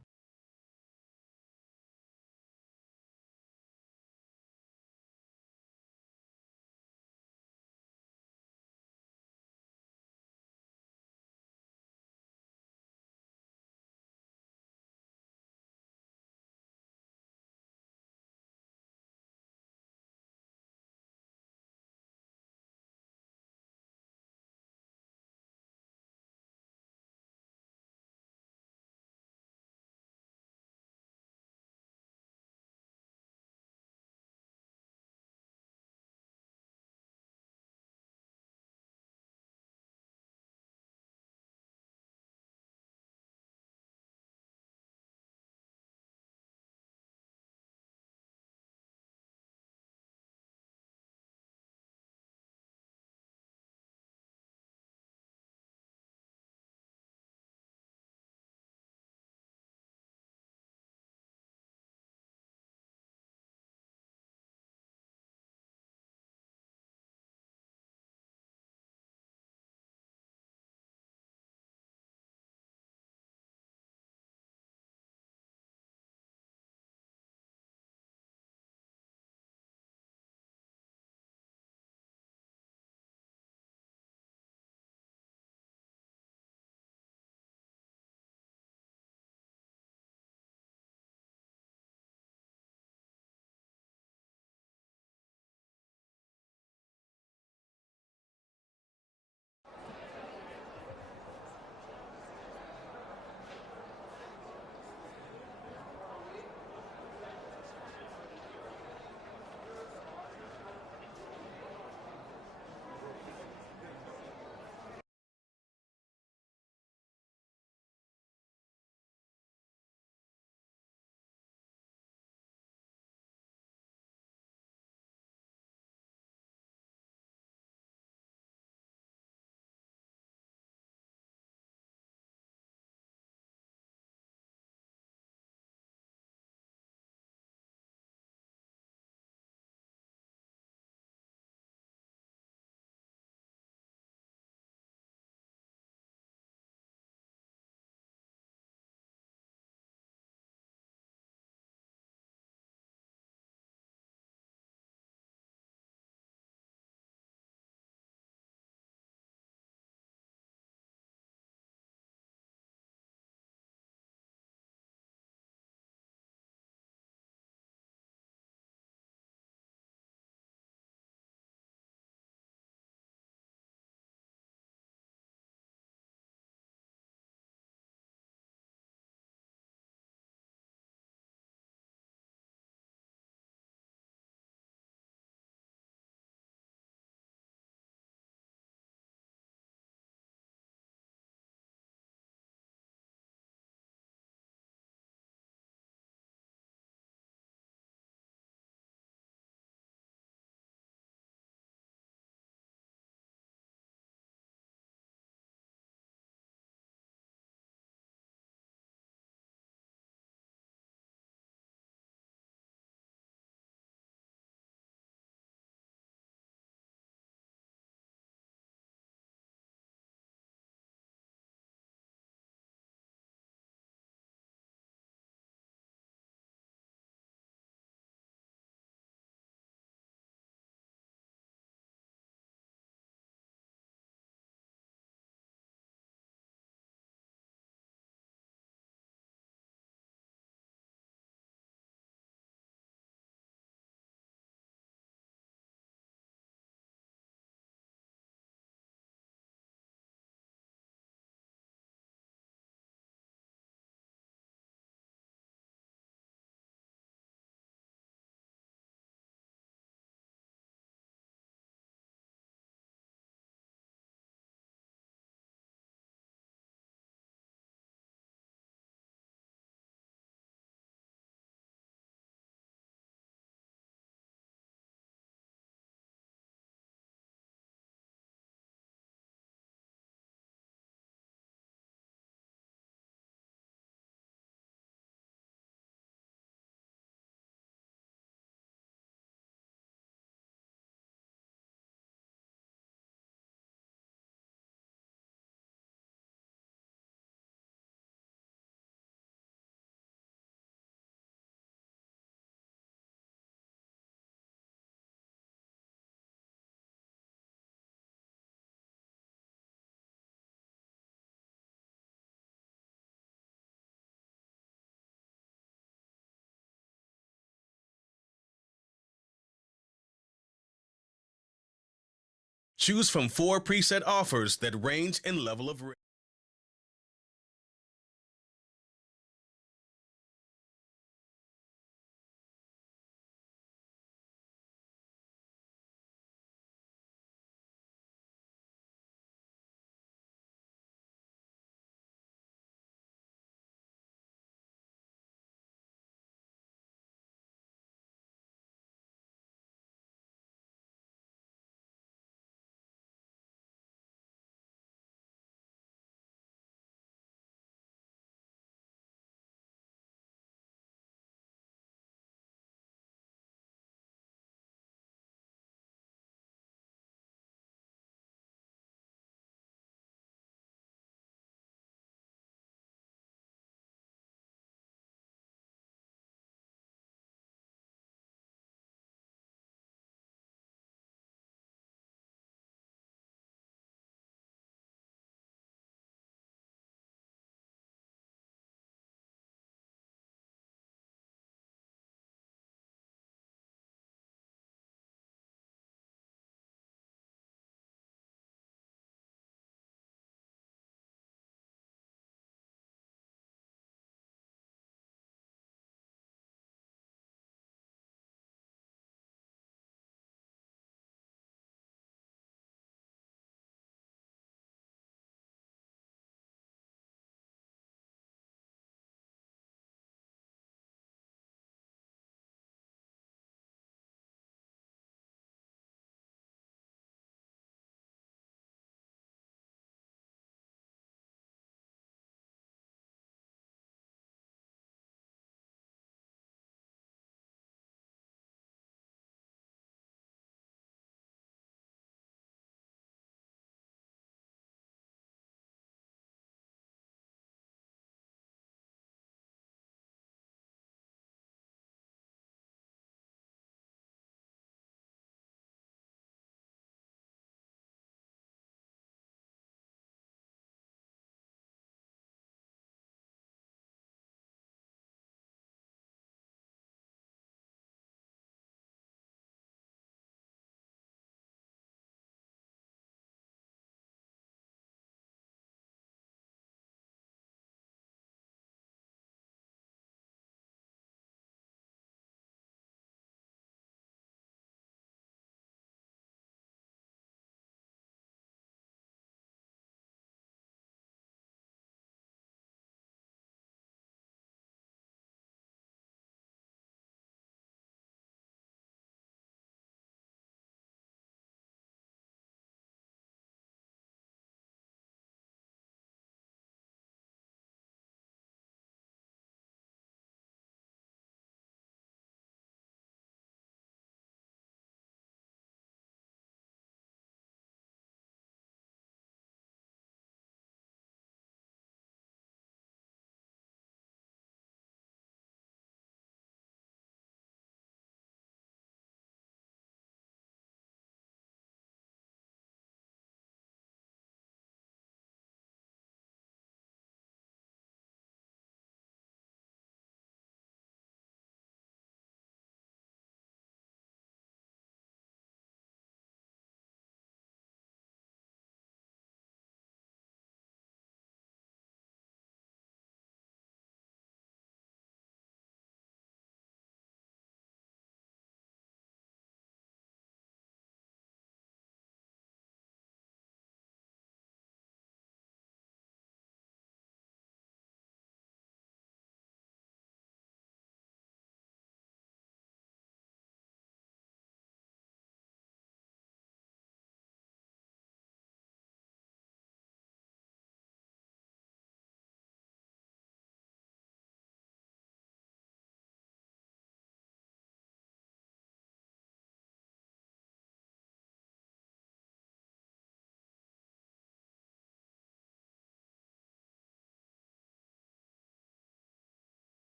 Choose from 4 preset offers that range in level of risk.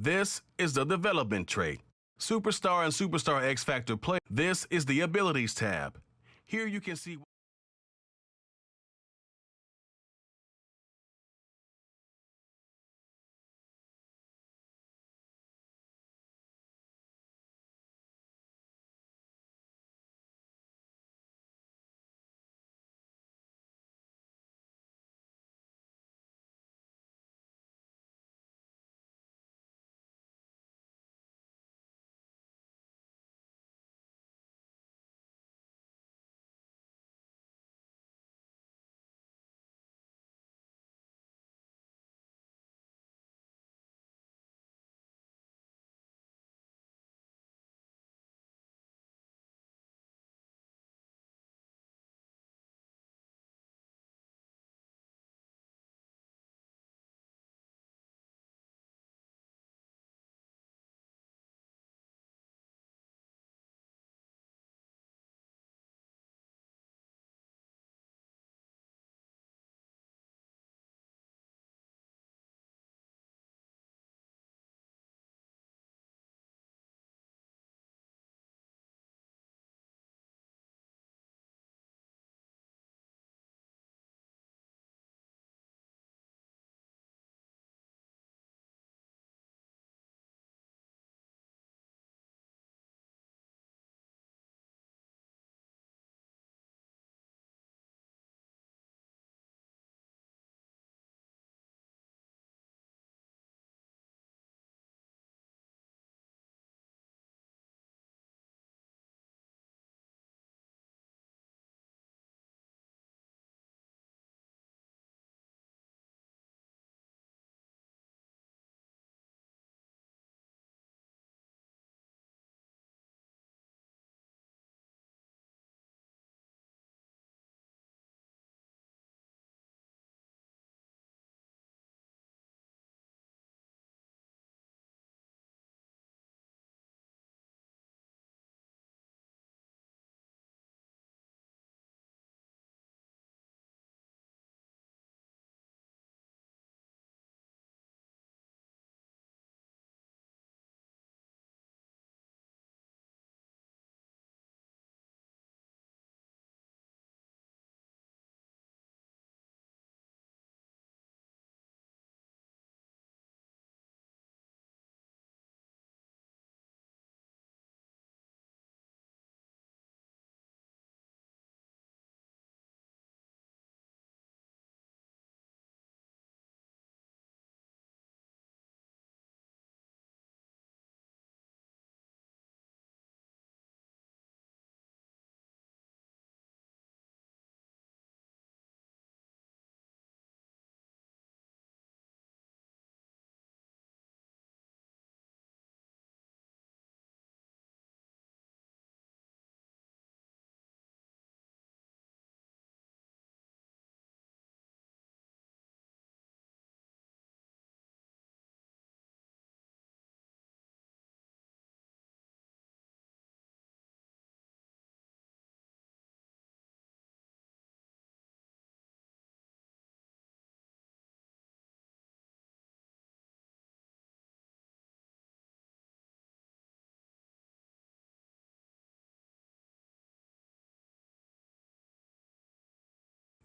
This is the development trait. Superstar and Superstar X Factor play. This is the abilities tab. Here you can see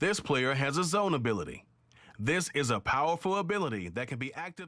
this player has a zone ability. This is a powerful ability that can be active.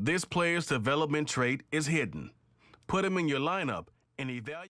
This player's development trait is hidden. Put him in your lineup and evaluate.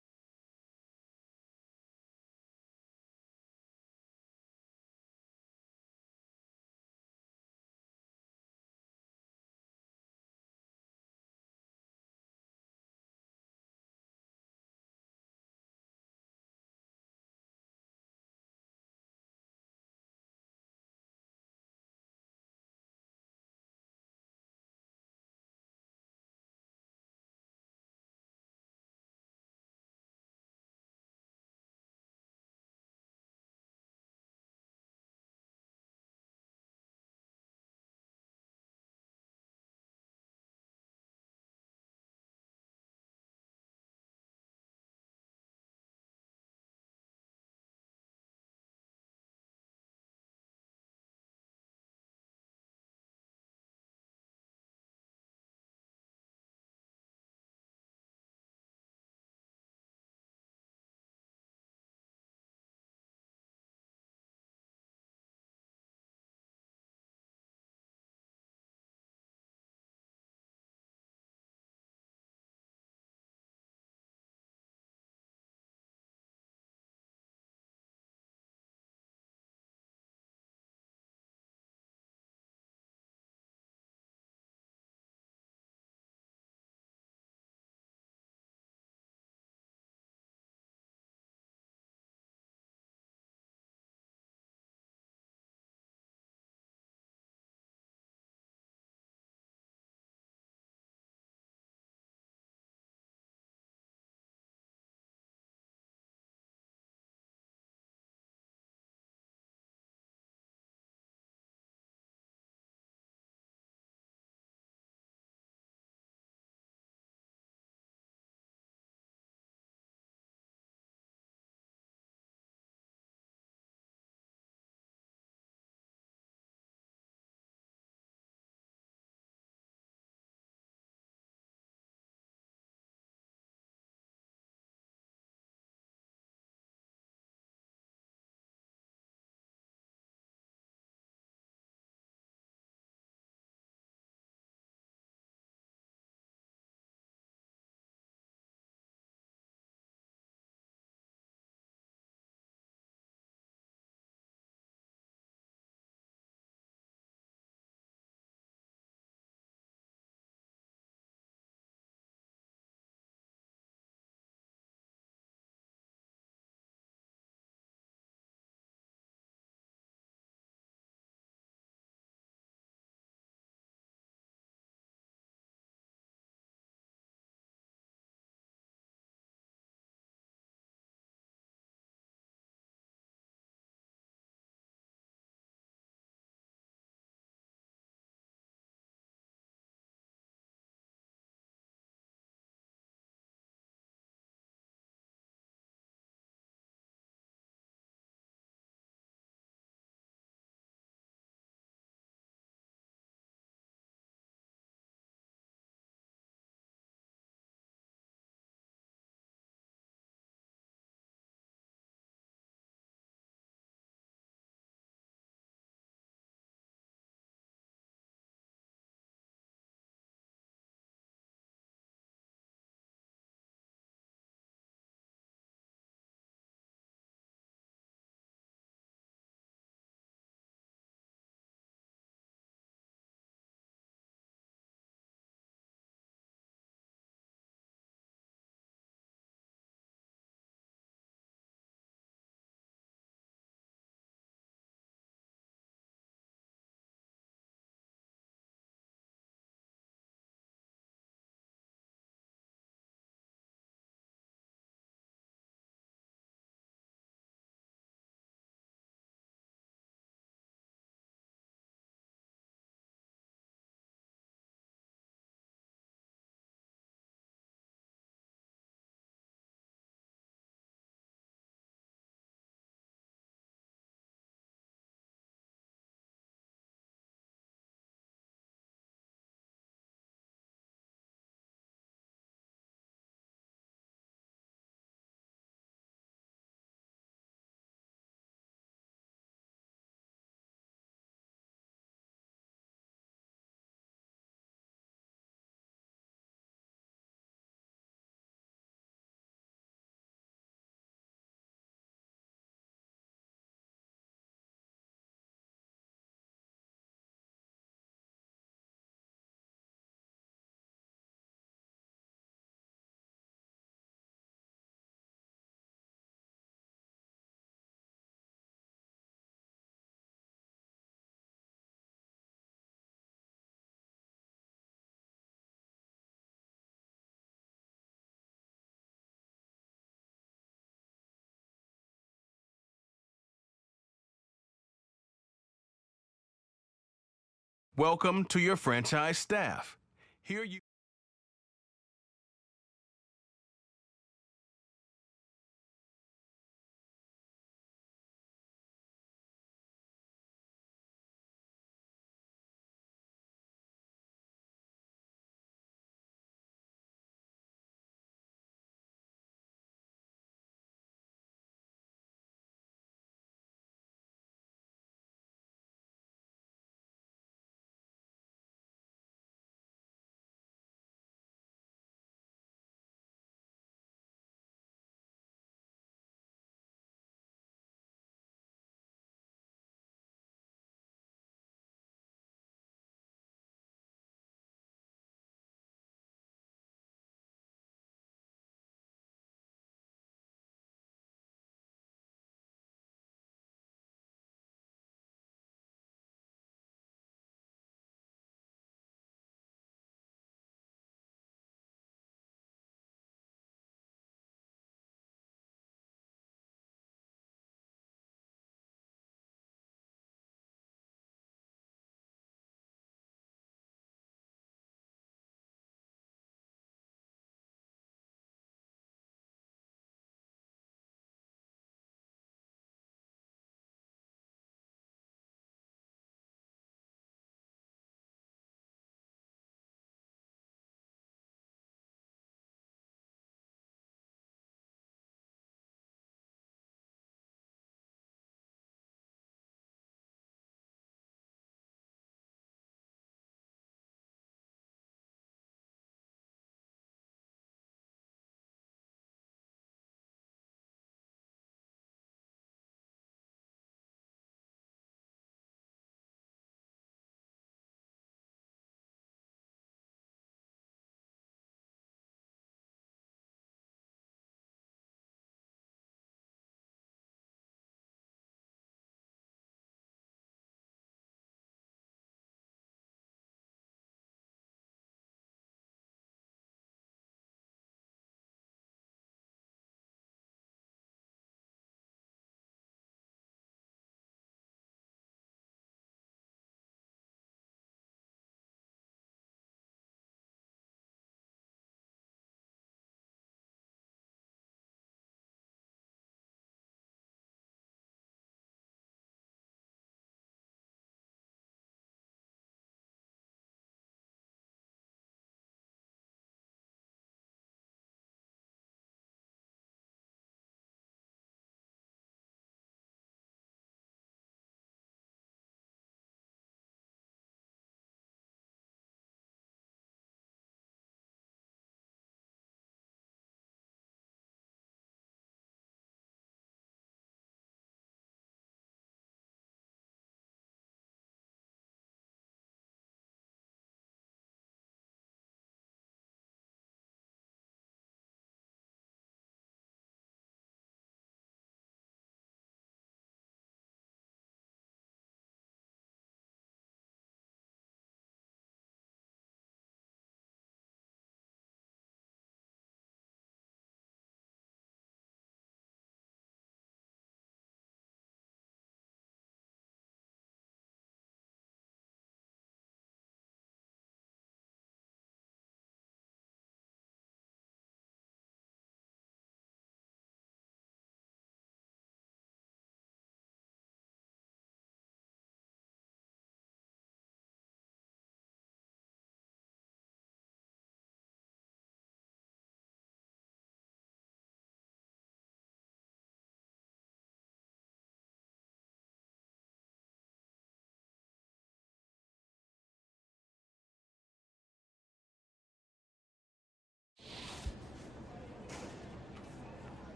Welcome to your franchise staff. Here you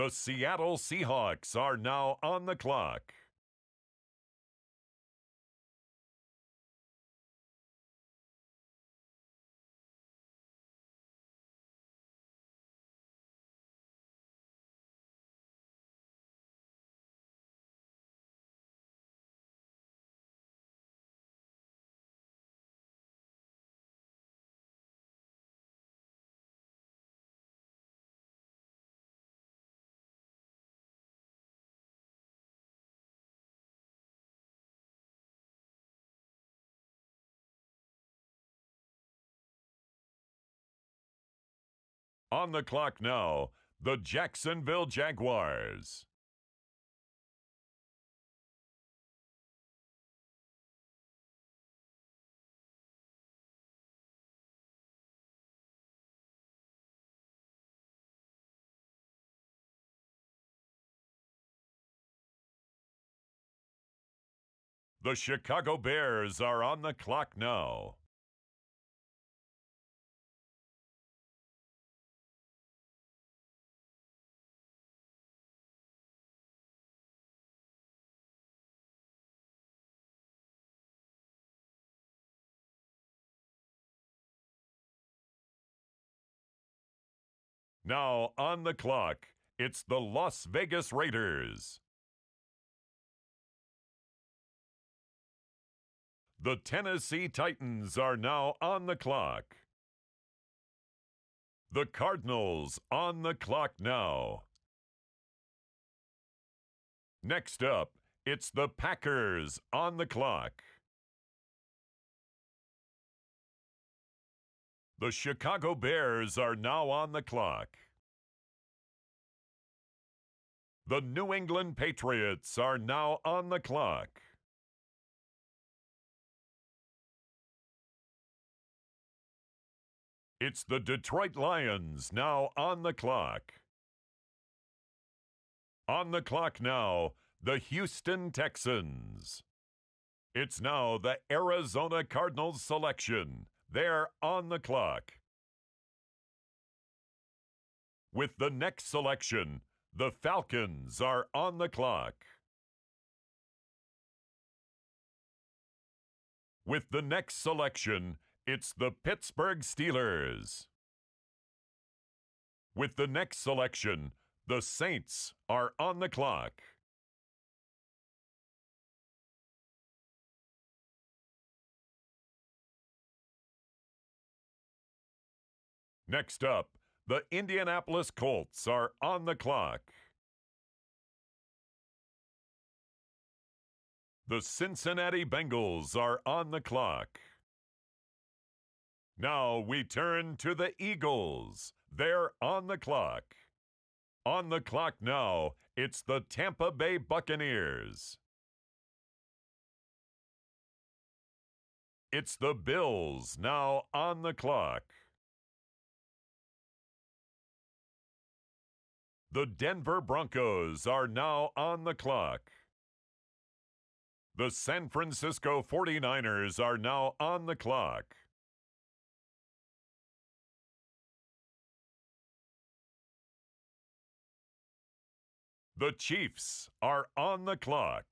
The Seattle Seahawks are now on the clock. On the clock now, the Jacksonville Jaguars. The Chicago Bears are on the clock now. Now on the clock, it's the Las Vegas Raiders. The Tennessee Titans are now on the clock. The Cardinals on the clock now. Next up, it's the Packers on the clock. The Chicago Bears are now on the clock. The New England Patriots are now on the clock. It's the Detroit Lions now on the clock. On the clock now, the Houston Texans. It's now the Arizona Cardinals selection. They're on the clock. With the next selection, the Falcons are on the clock. With the next selection, it's the Pittsburgh Steelers. With the next selection, the Saints are on the clock. Next up, the Indianapolis Colts are on the clock. The Cincinnati Bengals are on the clock. Now we turn to the Eagles. They're on the clock. On the clock now, it's the Tampa Bay Buccaneers. It's the Bills now on the clock. The Denver Broncos are now on the clock. The San Francisco 49ers are now on the clock. The Chiefs are on the clock.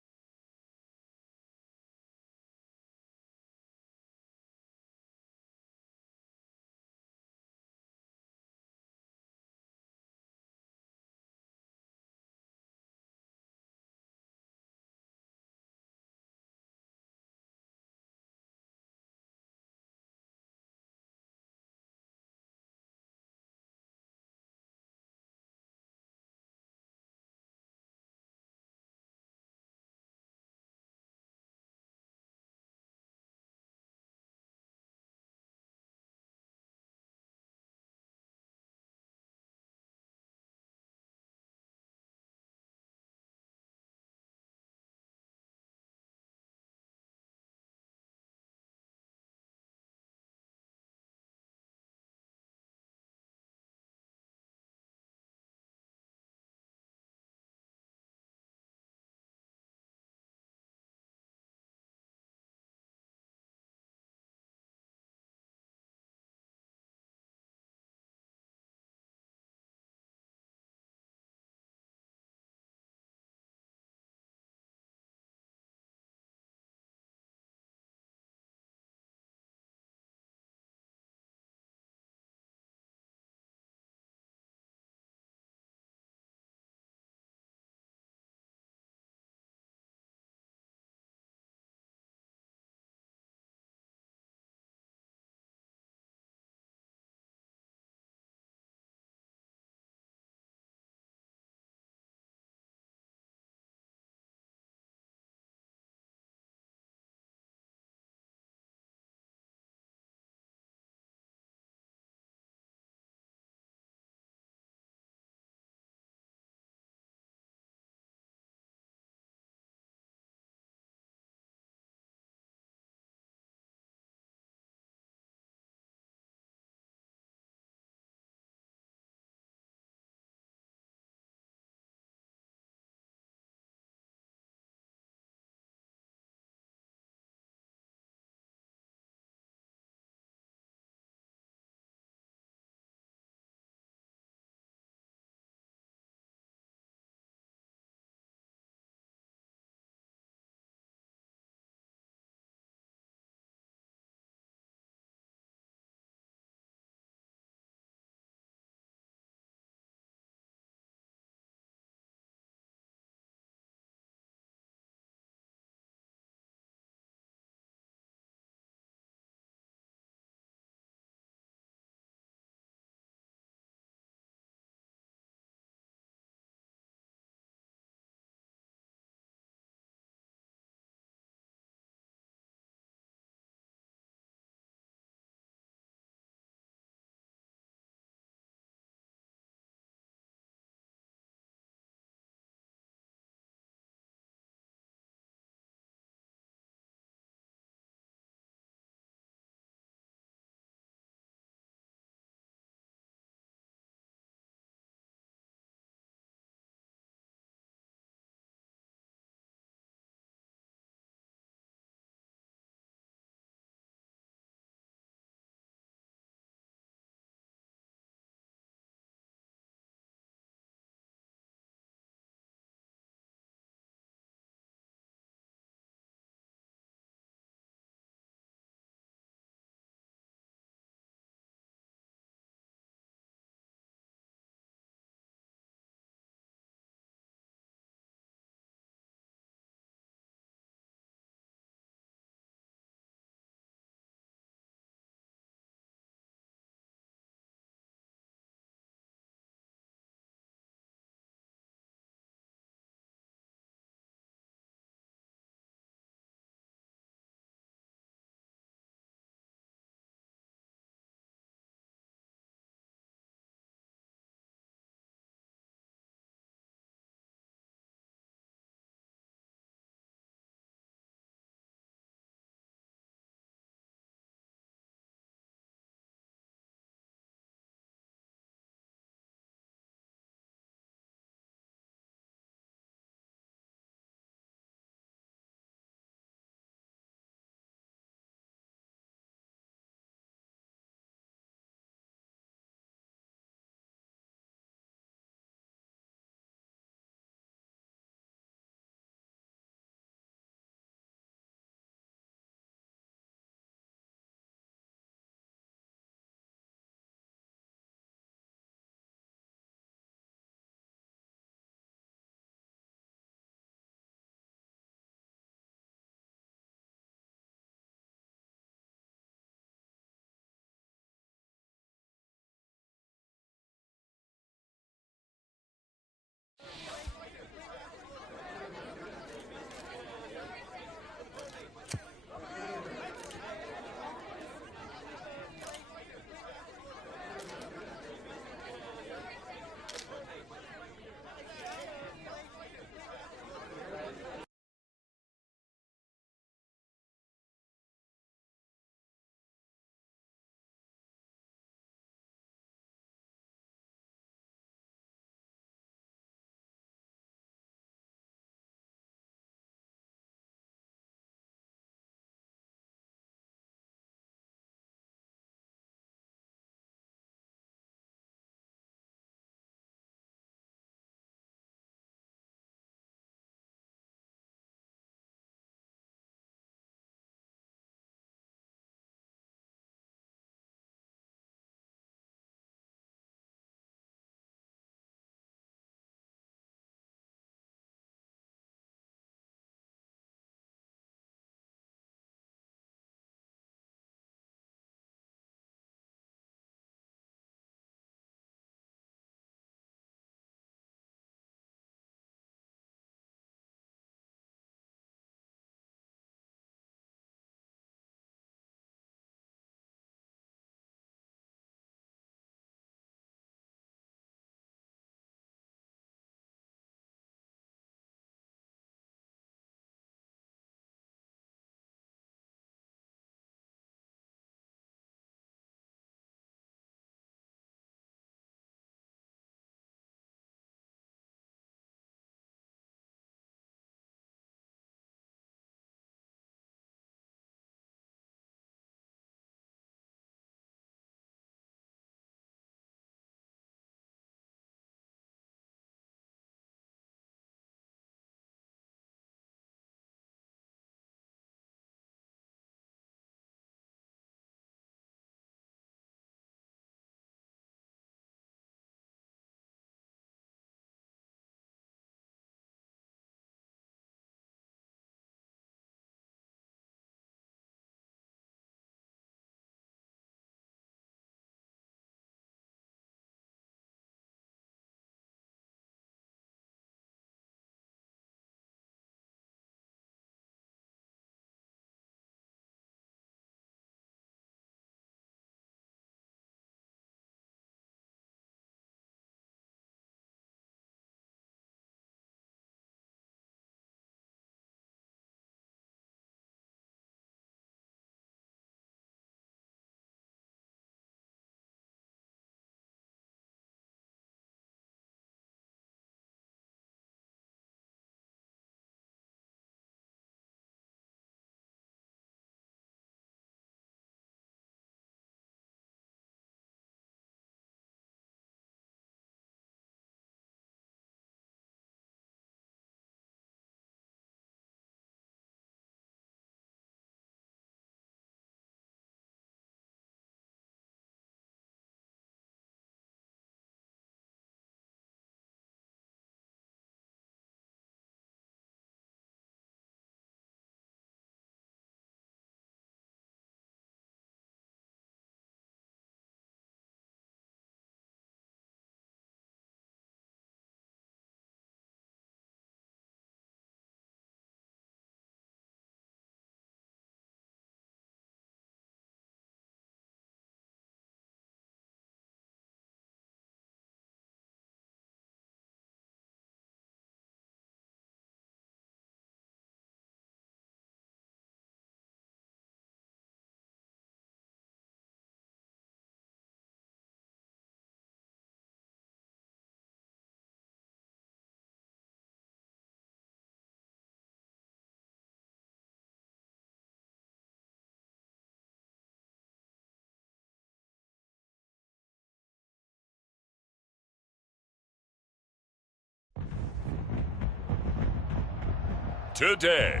today.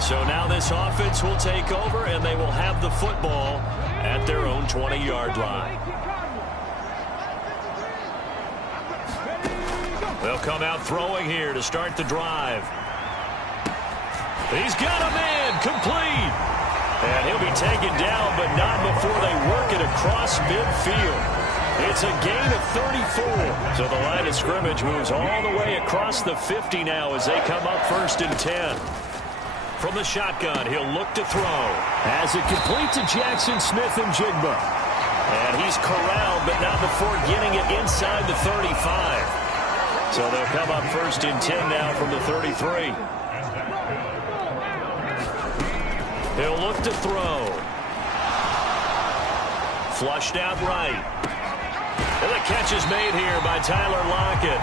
So now this offense will take over, and they will have the football at their own 20-yard line. They'll come out throwing here to start the drive. He's got a man, complete. And he'll be taken down, but not before they work it across midfield. It's a gain of 34. So the line of scrimmage moves all the way across the 50 now as they come up 1st and 10. From the shotgun, he'll look to throw. As it complete to Jackson Smith and Jigba. And he's corralled, but not before getting it inside the 35. So they'll come up 1st and 10 now from the 33. He'll look to throw. Flushed out right. And the catch is made here by Tyler Lockett.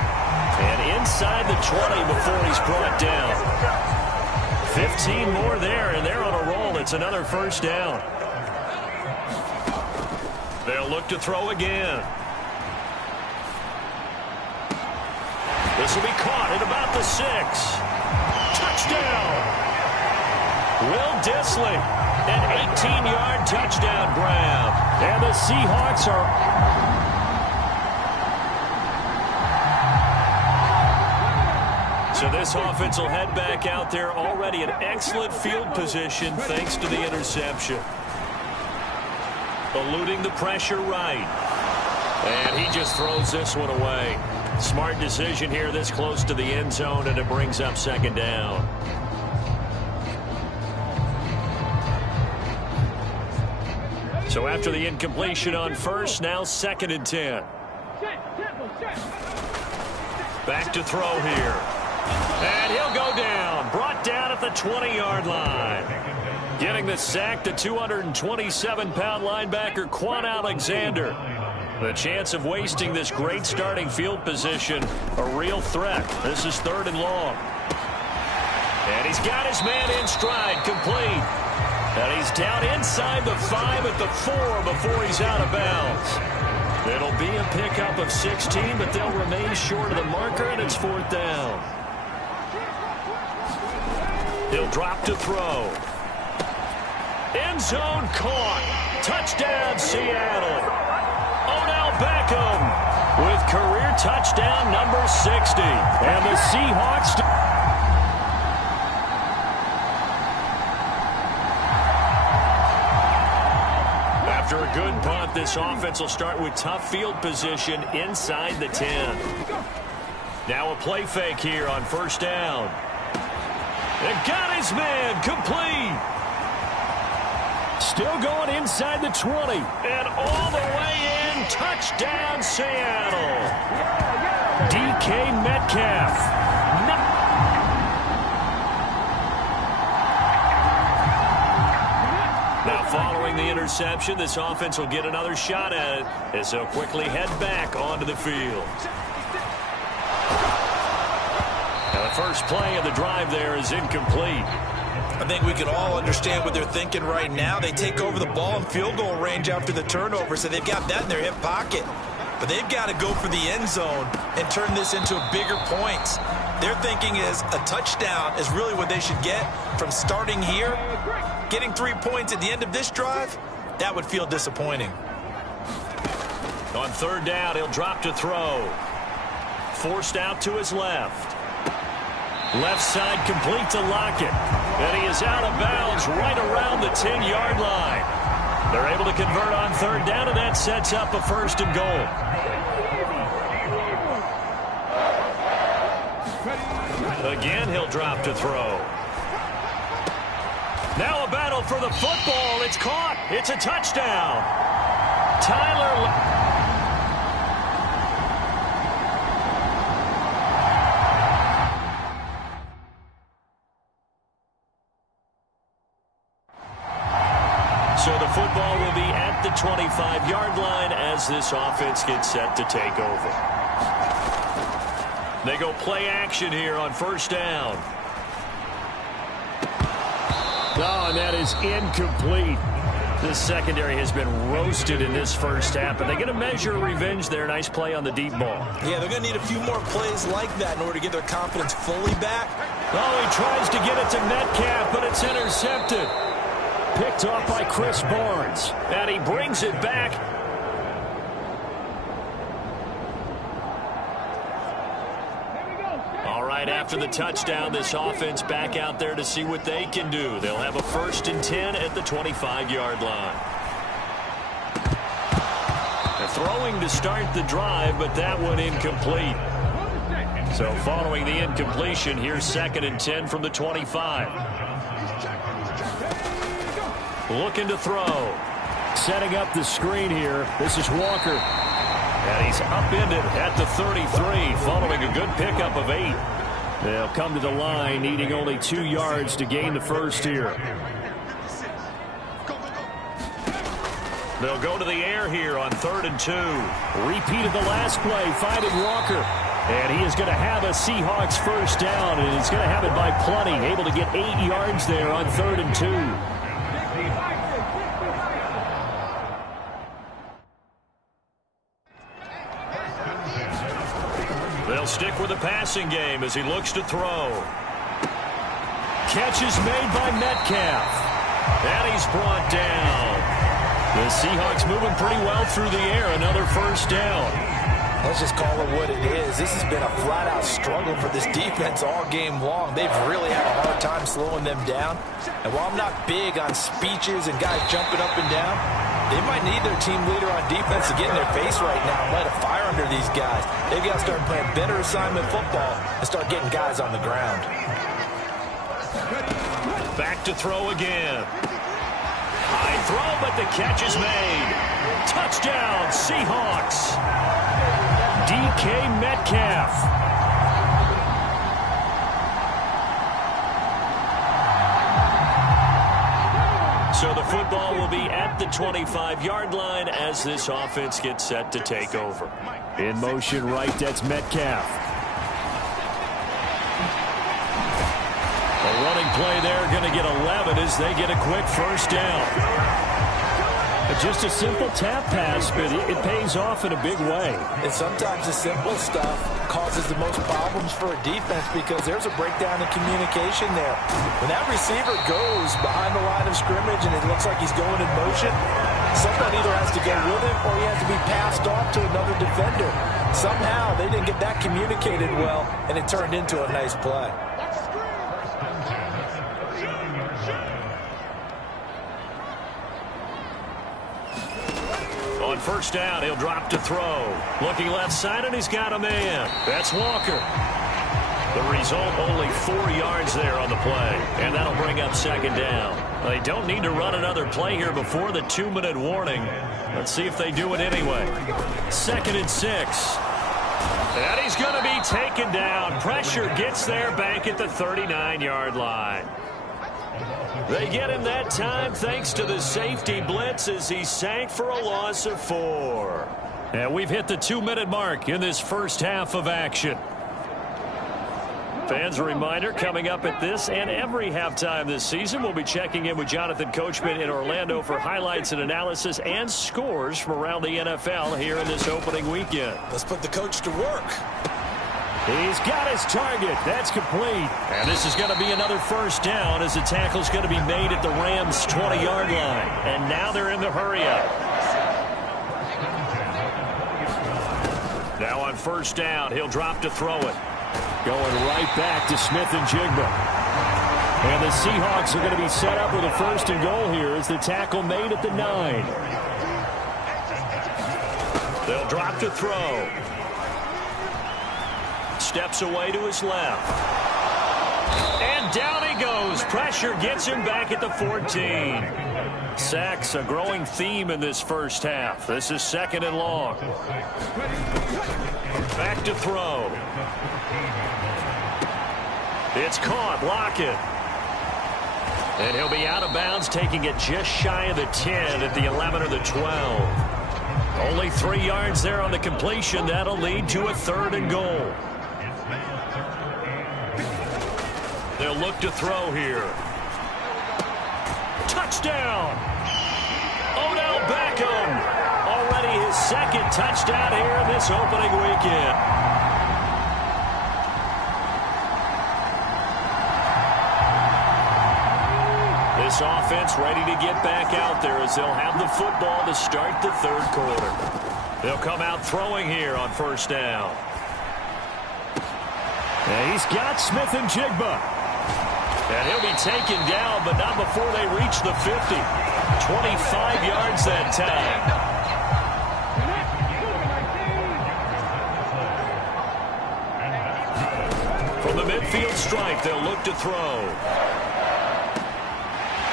And inside the 20 before he's brought down. 15 more there, and they're on a roll. It's another 1st down. They'll look to throw again. This will be caught at about the 6. Touchdown! Will Dissly, an 18-yard touchdown grab. And the Seahawks are... So this offense will head back out there, already in excellent field position thanks to the interception. Eluding the pressure right. And he just throws this one away. Smart decision here this close to the end zone, and it brings up 2nd down. So after the incompletion on 1st, now 2nd and 10. Back to throw here. And he'll go down. Brought down at the 20-yard line. Getting the sack, the 227-pound linebacker, Quan Alexander. The chance of wasting this great starting field position, a real threat. This is 3rd and long. And he's got his man in stride, complete. And he's down inside the 5 at the 4 before he's out of bounds. It'll be a pickup of 16, but they'll remain short of the marker, and it's 4th down. He'll drop to throw. End zone caught. Touchdown, Seattle. Odell Beckham with career touchdown number 60. And the Seahawks... After a good punt, this offense will start with tough field position inside the 10. Now a play fake here on 1st down. And got his man, complete. Still going inside the 20. And all the way in, touchdown Seattle. DK Metcalf. Now following the interception, this offense will get another shot at it as they'll quickly head back onto the field. Now the first play of the drive there is incomplete. I think we can all understand what they're thinking right now. They take over the ball in field goal range after the turnover, so they've got that in their hip pocket. But they've got to go for the end zone and turn this into bigger points. Their thinking is a touchdown is really what they should get from starting here. Getting 3 points at the end of this drive, that would feel disappointing. On 3rd down, he'll drop to throw. Forced out to his left. Left side complete to Lockett. And he is out of bounds right around the 10-yard line. They're able to convert on 3rd down, and that sets up a 1st and goal. Again, he'll drop to throw. Now a battle for the football. It's caught. It's a touchdown. So the football will be at the 25-yard line as this offense gets set to take over. They go play action here on 1st down. Oh, and that is incomplete. This secondary has been roasted in this first half, and they're going to measure revenge there. Nice play on the deep ball. Yeah, they're going to need a few more plays like that in order to get their confidence fully back. Oh, he tries to get it to Metcalf, but it's intercepted. Picked off by Chris Barnes, and he brings it back. All right, after the touchdown, this offense back out there to see what they can do. They'll have a 1st and 10 at the 25-yard line. They're throwing to start the drive, but that one incomplete. So following the incompletion, here's 2nd and 10 from the 25. Looking to throw. Setting up the screen here. This is Walker. And he's upended at the 33, following a good pickup of 8. They'll come to the line, needing only 2 yards to gain the first here. They'll go to the air here on 3rd and 2. Repeat of the last play, finding Walker. And he is going to have a Seahawks first down, and he's going to have it by plenty. Able to get 8 yards there on 3rd and 2. They'll stick with the passing game as he looks to throw. Catch is made by Metcalf. And he's brought down. The Seahawks moving pretty well through the air. Another first down. Let's just call it what it is. This has been a flat-out struggle for this defense all game long. They've really had a hard time slowing them down. And while I'm not big on speeches and guys jumping up and down, they might need their team leader on defense to get in their face right now and light a fire under these guys. They've got to start playing better assignment football and start getting guys on the ground. Back to throw again. High throw, but the catch is made. Touchdown, Seahawks. DK Metcalf. So the football will be at the 25-yard line as this offense gets set to take over. In motion right, that's Metcalf. A running play there, going to get 11 as they get a quick first down. Just a simple tap pass, but it pays off in a big way. And sometimes the simple stuff causes the most problems for a defense because there's a breakdown in communication there. When that receiver goes behind the line of scrimmage and it looks like he's going in motion, someone either has to go with him or he has to be passed off to another defender. Somehow they didn't get that communicated well, and it turned into a nice play. On first down, he'll drop to throw. Looking left side, and he's got a man. That's Walker. The result, only 4 yards there on the play, and that'll bring up 2nd down. They don't need to run another play here before the 2-minute warning. Let's see if they do it anyway. 2nd and 6. And he's going to be taken down. Pressure gets there back at the 39-yard line. They get him that time thanks to the safety blitz as he sank for a loss of 4. And we've hit the 2-minute mark in this first half of action. Fans, a reminder, coming up at this and every halftime this season, we'll be checking in with Jonathan Coachman in Orlando for highlights and analysis and scores from around the NFL here in this opening weekend. Let's put the coach to work. He's got his target. That's complete. And this is going to be another first down as the tackle's going to be made at the Rams' 20-yard line. And now they're in the hurry-up. Now on first down, he'll drop to throw it. Going right back to Smith and Jigba. And the Seahawks are going to be set up with a 1st and goal here as the tackle made at the 9. They'll drop to throw. Steps away to his left. And down he goes. Pressure gets him back at the 14. Sacks, a growing theme in this first half. This is 2nd and long. Back to throw. It's caught. Lockett. And he'll be out of bounds, taking it just shy of the 10 at the 11 or the 12. Only 3 yards there on the completion. That'll lead to a 3rd and goal. They'll look to throw here. Touchdown! Beckham. Already his second touchdown here in this opening weekend. This offense ready to get back out there as they'll have the football to start the third quarter. They'll come out throwing here on first down. And he's got Smith and Jigba. And he'll be taken down, but not before they reach the 50. 25 yards that time. From the midfield stripe, they'll look to throw.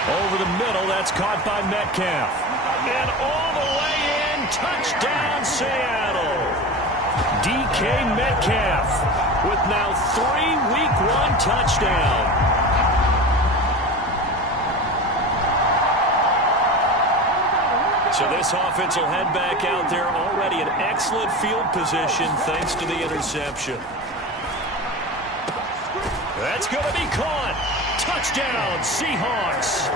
Over the middle, that's caught by Metcalf. And all the way in, touchdown Seattle. DK Metcalf with now 3 Week 1 touchdowns. So this offense will head back out there already in excellent field position thanks to the interception. That's going to be caught. Touchdown, Seahawks.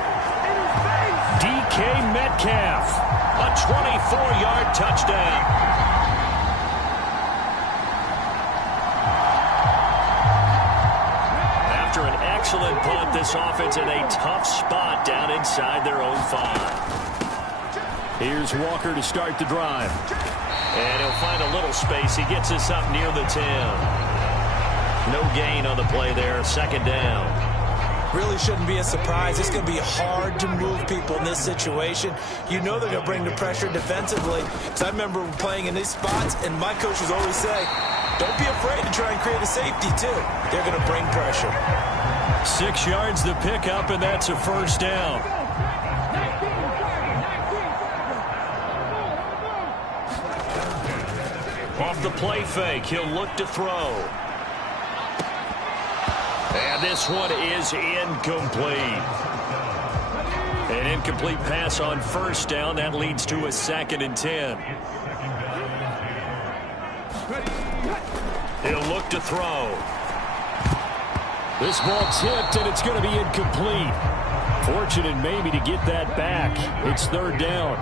DK Metcalf, a 24-yard touchdown. After an excellent punt, this offense in a tough spot down inside their own 5. Here's Walker to start the drive. And he'll find a little space. He gets us up near the 10. No gain on the play there. Second down. Really shouldn't be a surprise. It's going to be hard to move people in this situation. You know they're going to bring the pressure defensively. Because I remember playing in these spots, and my coaches always say, don't be afraid to try and create a safety, too. They're going to bring pressure. 6 yards to pick up, and that's a first down. Off the play fake, he'll look to throw. And this one is incomplete. An incomplete pass on first down. That leads to a 2nd and 10. He'll look to throw. This ball tipped, and it's going to be incomplete. Fortunate maybe to get that back. It's third down.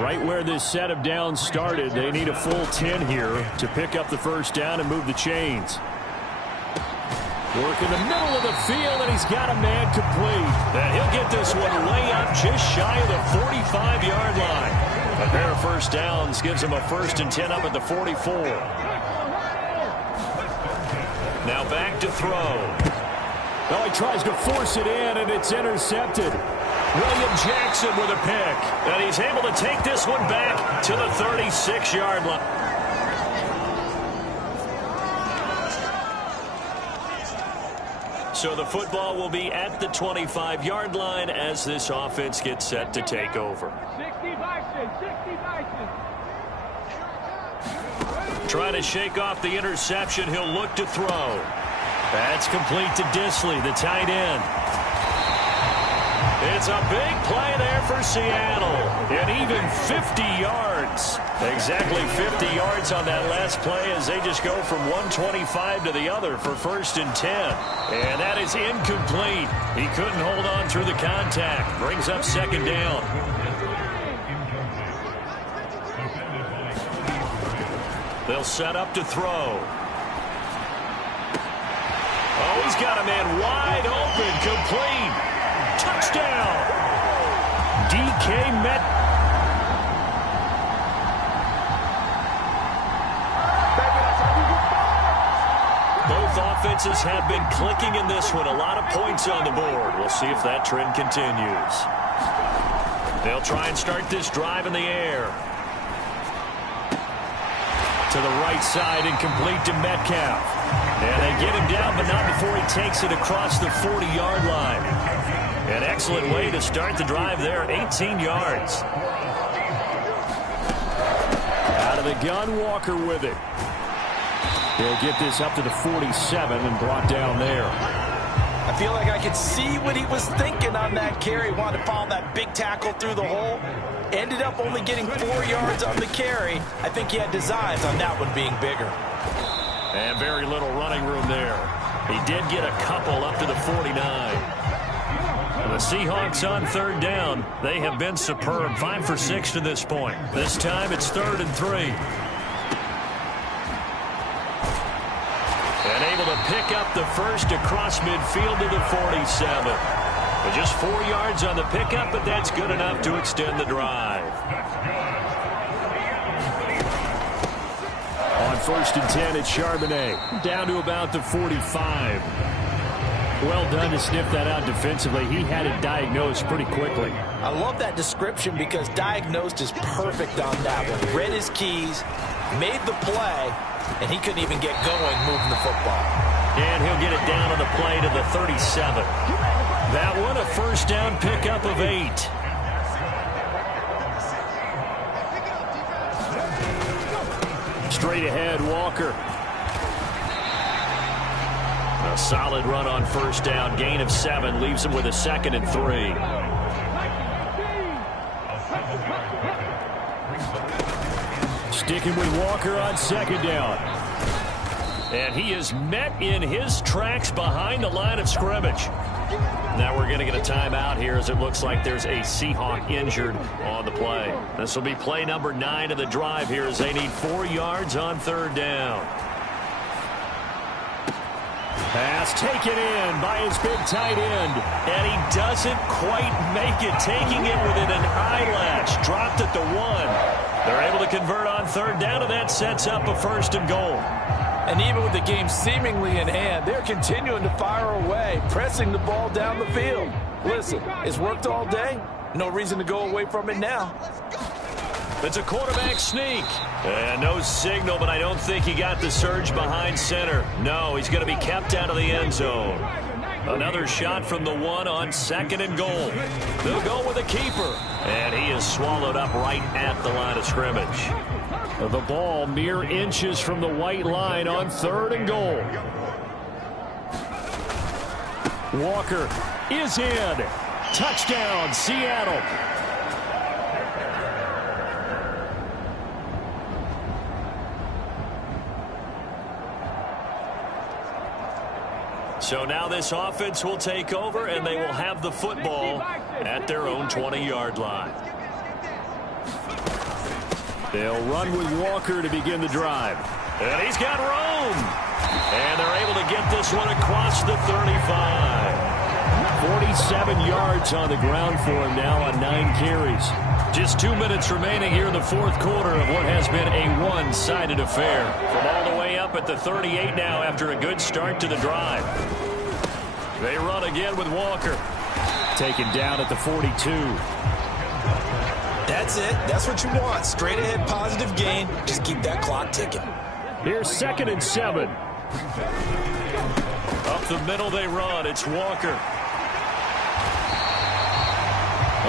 Right where this set of downs started, they need a full 10 here to pick up the first down and move the chains. Work in the middle of the field, and he's got a man complete. And he'll get this one way up just shy of the 45-yard line. A pair of first downs gives him a 1st and 10 up at the 44. Now back to throw. Oh, he tries to force it in, and it's intercepted. William Jackson with a pick. And he's able to take this one back to the 36-yard line. So the football will be at the 25-yard line as this offense gets set to take over. 60 Bison, 60 Bison. Trying to shake off the interception. He'll look to throw. That's complete to Disley, the tight end. It's a big play there for Seattle. And even 50 yards. Exactly 50 yards on that last play as they just go from 125 to the other for 1st and 10. And that is incomplete. He couldn't hold on through the contact. Brings up 2nd down. They'll set up to throw. Oh, he's got a man wide open, complete. Touchdown! DK Met. Both offenses have been clicking in this one. A lot of points on the board. We'll see if that trend continues. They'll try and start this drive in the air. To the right side and complete to Metcalf. And they get him down, but not before he takes it across the 40-yard line. An excellent way to start the drive there, 18 yards. Out of the gun, Walker with it. He'll get this up to the 47 and brought down there. I feel like I could see what he was thinking on that carry. Wanted to follow that big tackle through the hole. Ended up only getting 4 yards on the carry. I think he had designs on that one being bigger. And very little running room there. He did get a couple up to the 49. The Seahawks on third down. They have been superb. 5 for 6 to this point. This time it's 3rd and 3. And able to pick up the first across midfield to the 47. But just 4 yards on the pickup, but that's good enough to extend the drive. On 1st and 10, it's Charbonnet. Down to about the 45. Well done to sniff that out defensively. He had it diagnosed pretty quickly. I love that description because diagnosed is perfect on that one. Read his keys, made the play, and he couldn't even get going moving the football. And he'll get it down on the play to the 37. That one a first down pickup of 8. Straight ahead, Walker. A solid run on first down. Gain of 7 leaves him with a 2nd and 3. Sticking with Walker on 2nd down. And he is met in his tracks behind the line of scrimmage. Now we're going to get a timeout here as it looks like there's a Seahawk injured on the play. This will be play number 9 of the drive here as they need 4 yards on 3rd down. Pass taken in by his big tight end. And he doesn't quite make it, taking it within an eyelash. Dropped at the 1. They're able to convert on 3rd down, and that sets up a 1st and goal. And even with the game seemingly in hand, they're continuing to fire away, pressing the ball down the field. Listen, it's worked all day. No reason to go away from it now. It's a quarterback sneak. And no signal, but I don't think he got the surge behind center. No, he's going to be kept out of the end zone. Another shot from the 1 on 2nd and goal. They'll go with a keeper. And he is swallowed up right at the line of scrimmage. The ball mere inches from the white line on 3rd and goal. Walker is in. Touchdown, Seattle. So now this offense will take over, and they will have the football at their own 20-yard line. They'll run with Walker to begin the drive. And he's got room. And they're able to get this one across the 35. 47 yards on the ground for him now on 9 carries. Just 2 minutes remaining here in the 4th quarter of what has been a one-sided affair. From all the way up at the 38 now after a good start to the drive. They run again with Walker. Taken down at the 42. That's it. That's what you want. Straight ahead positive gain. Just keep that clock ticking. Here's 2nd and 7. Up the middle they run. It's Walker.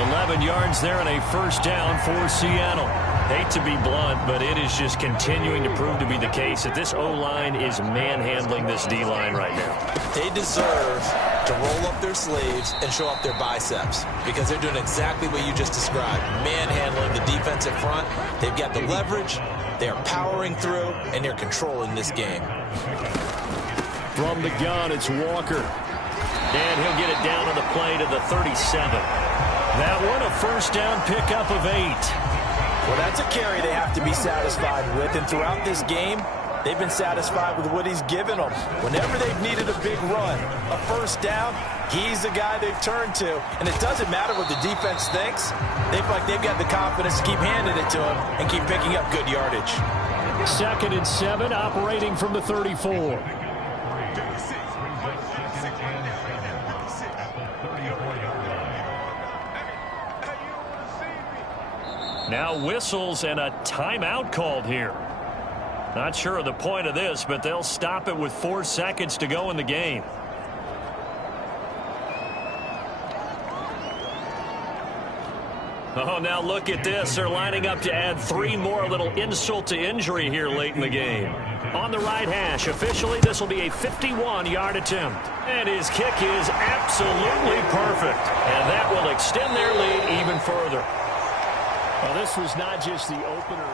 11 yards there and a first down for Seattle. Hate to be blunt, but it is just continuing to prove to be the case that this O-line is manhandling this D-line right now. They deserve to roll up their sleeves and show off their biceps because they're doing exactly what you just described. Manhandling the defense in front. They've got the leverage. They're powering through, and they're controlling this game. From the gun, it's Walker. And he'll get it down on the play to the 37. That one a first down pickup of 8. Well, that's a carry they have to be satisfied with. And throughout this game, they've been satisfied with what he's given them. Whenever they've needed a big run, a first down, he's the guy they've turned to. And it doesn't matter what the defense thinks. They feel like they've got the confidence to keep handing it to him and keep picking up good yardage. 2nd and 7, operating from the 34. Now whistles and a timeout called here. Not sure of the point of this, but they'll stop it with 4 seconds to go in the game. Oh, now look at this. They're lining up to add 3 more, a little insult to injury here late in the game. On the right hash, officially this will be a 51-yard attempt. And his kick is absolutely perfect. And that will extend their lead even further. Well, this was not just the opener.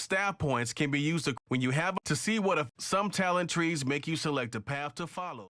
Staff points can be used when you have to see what some talent trees make you select a path to follow.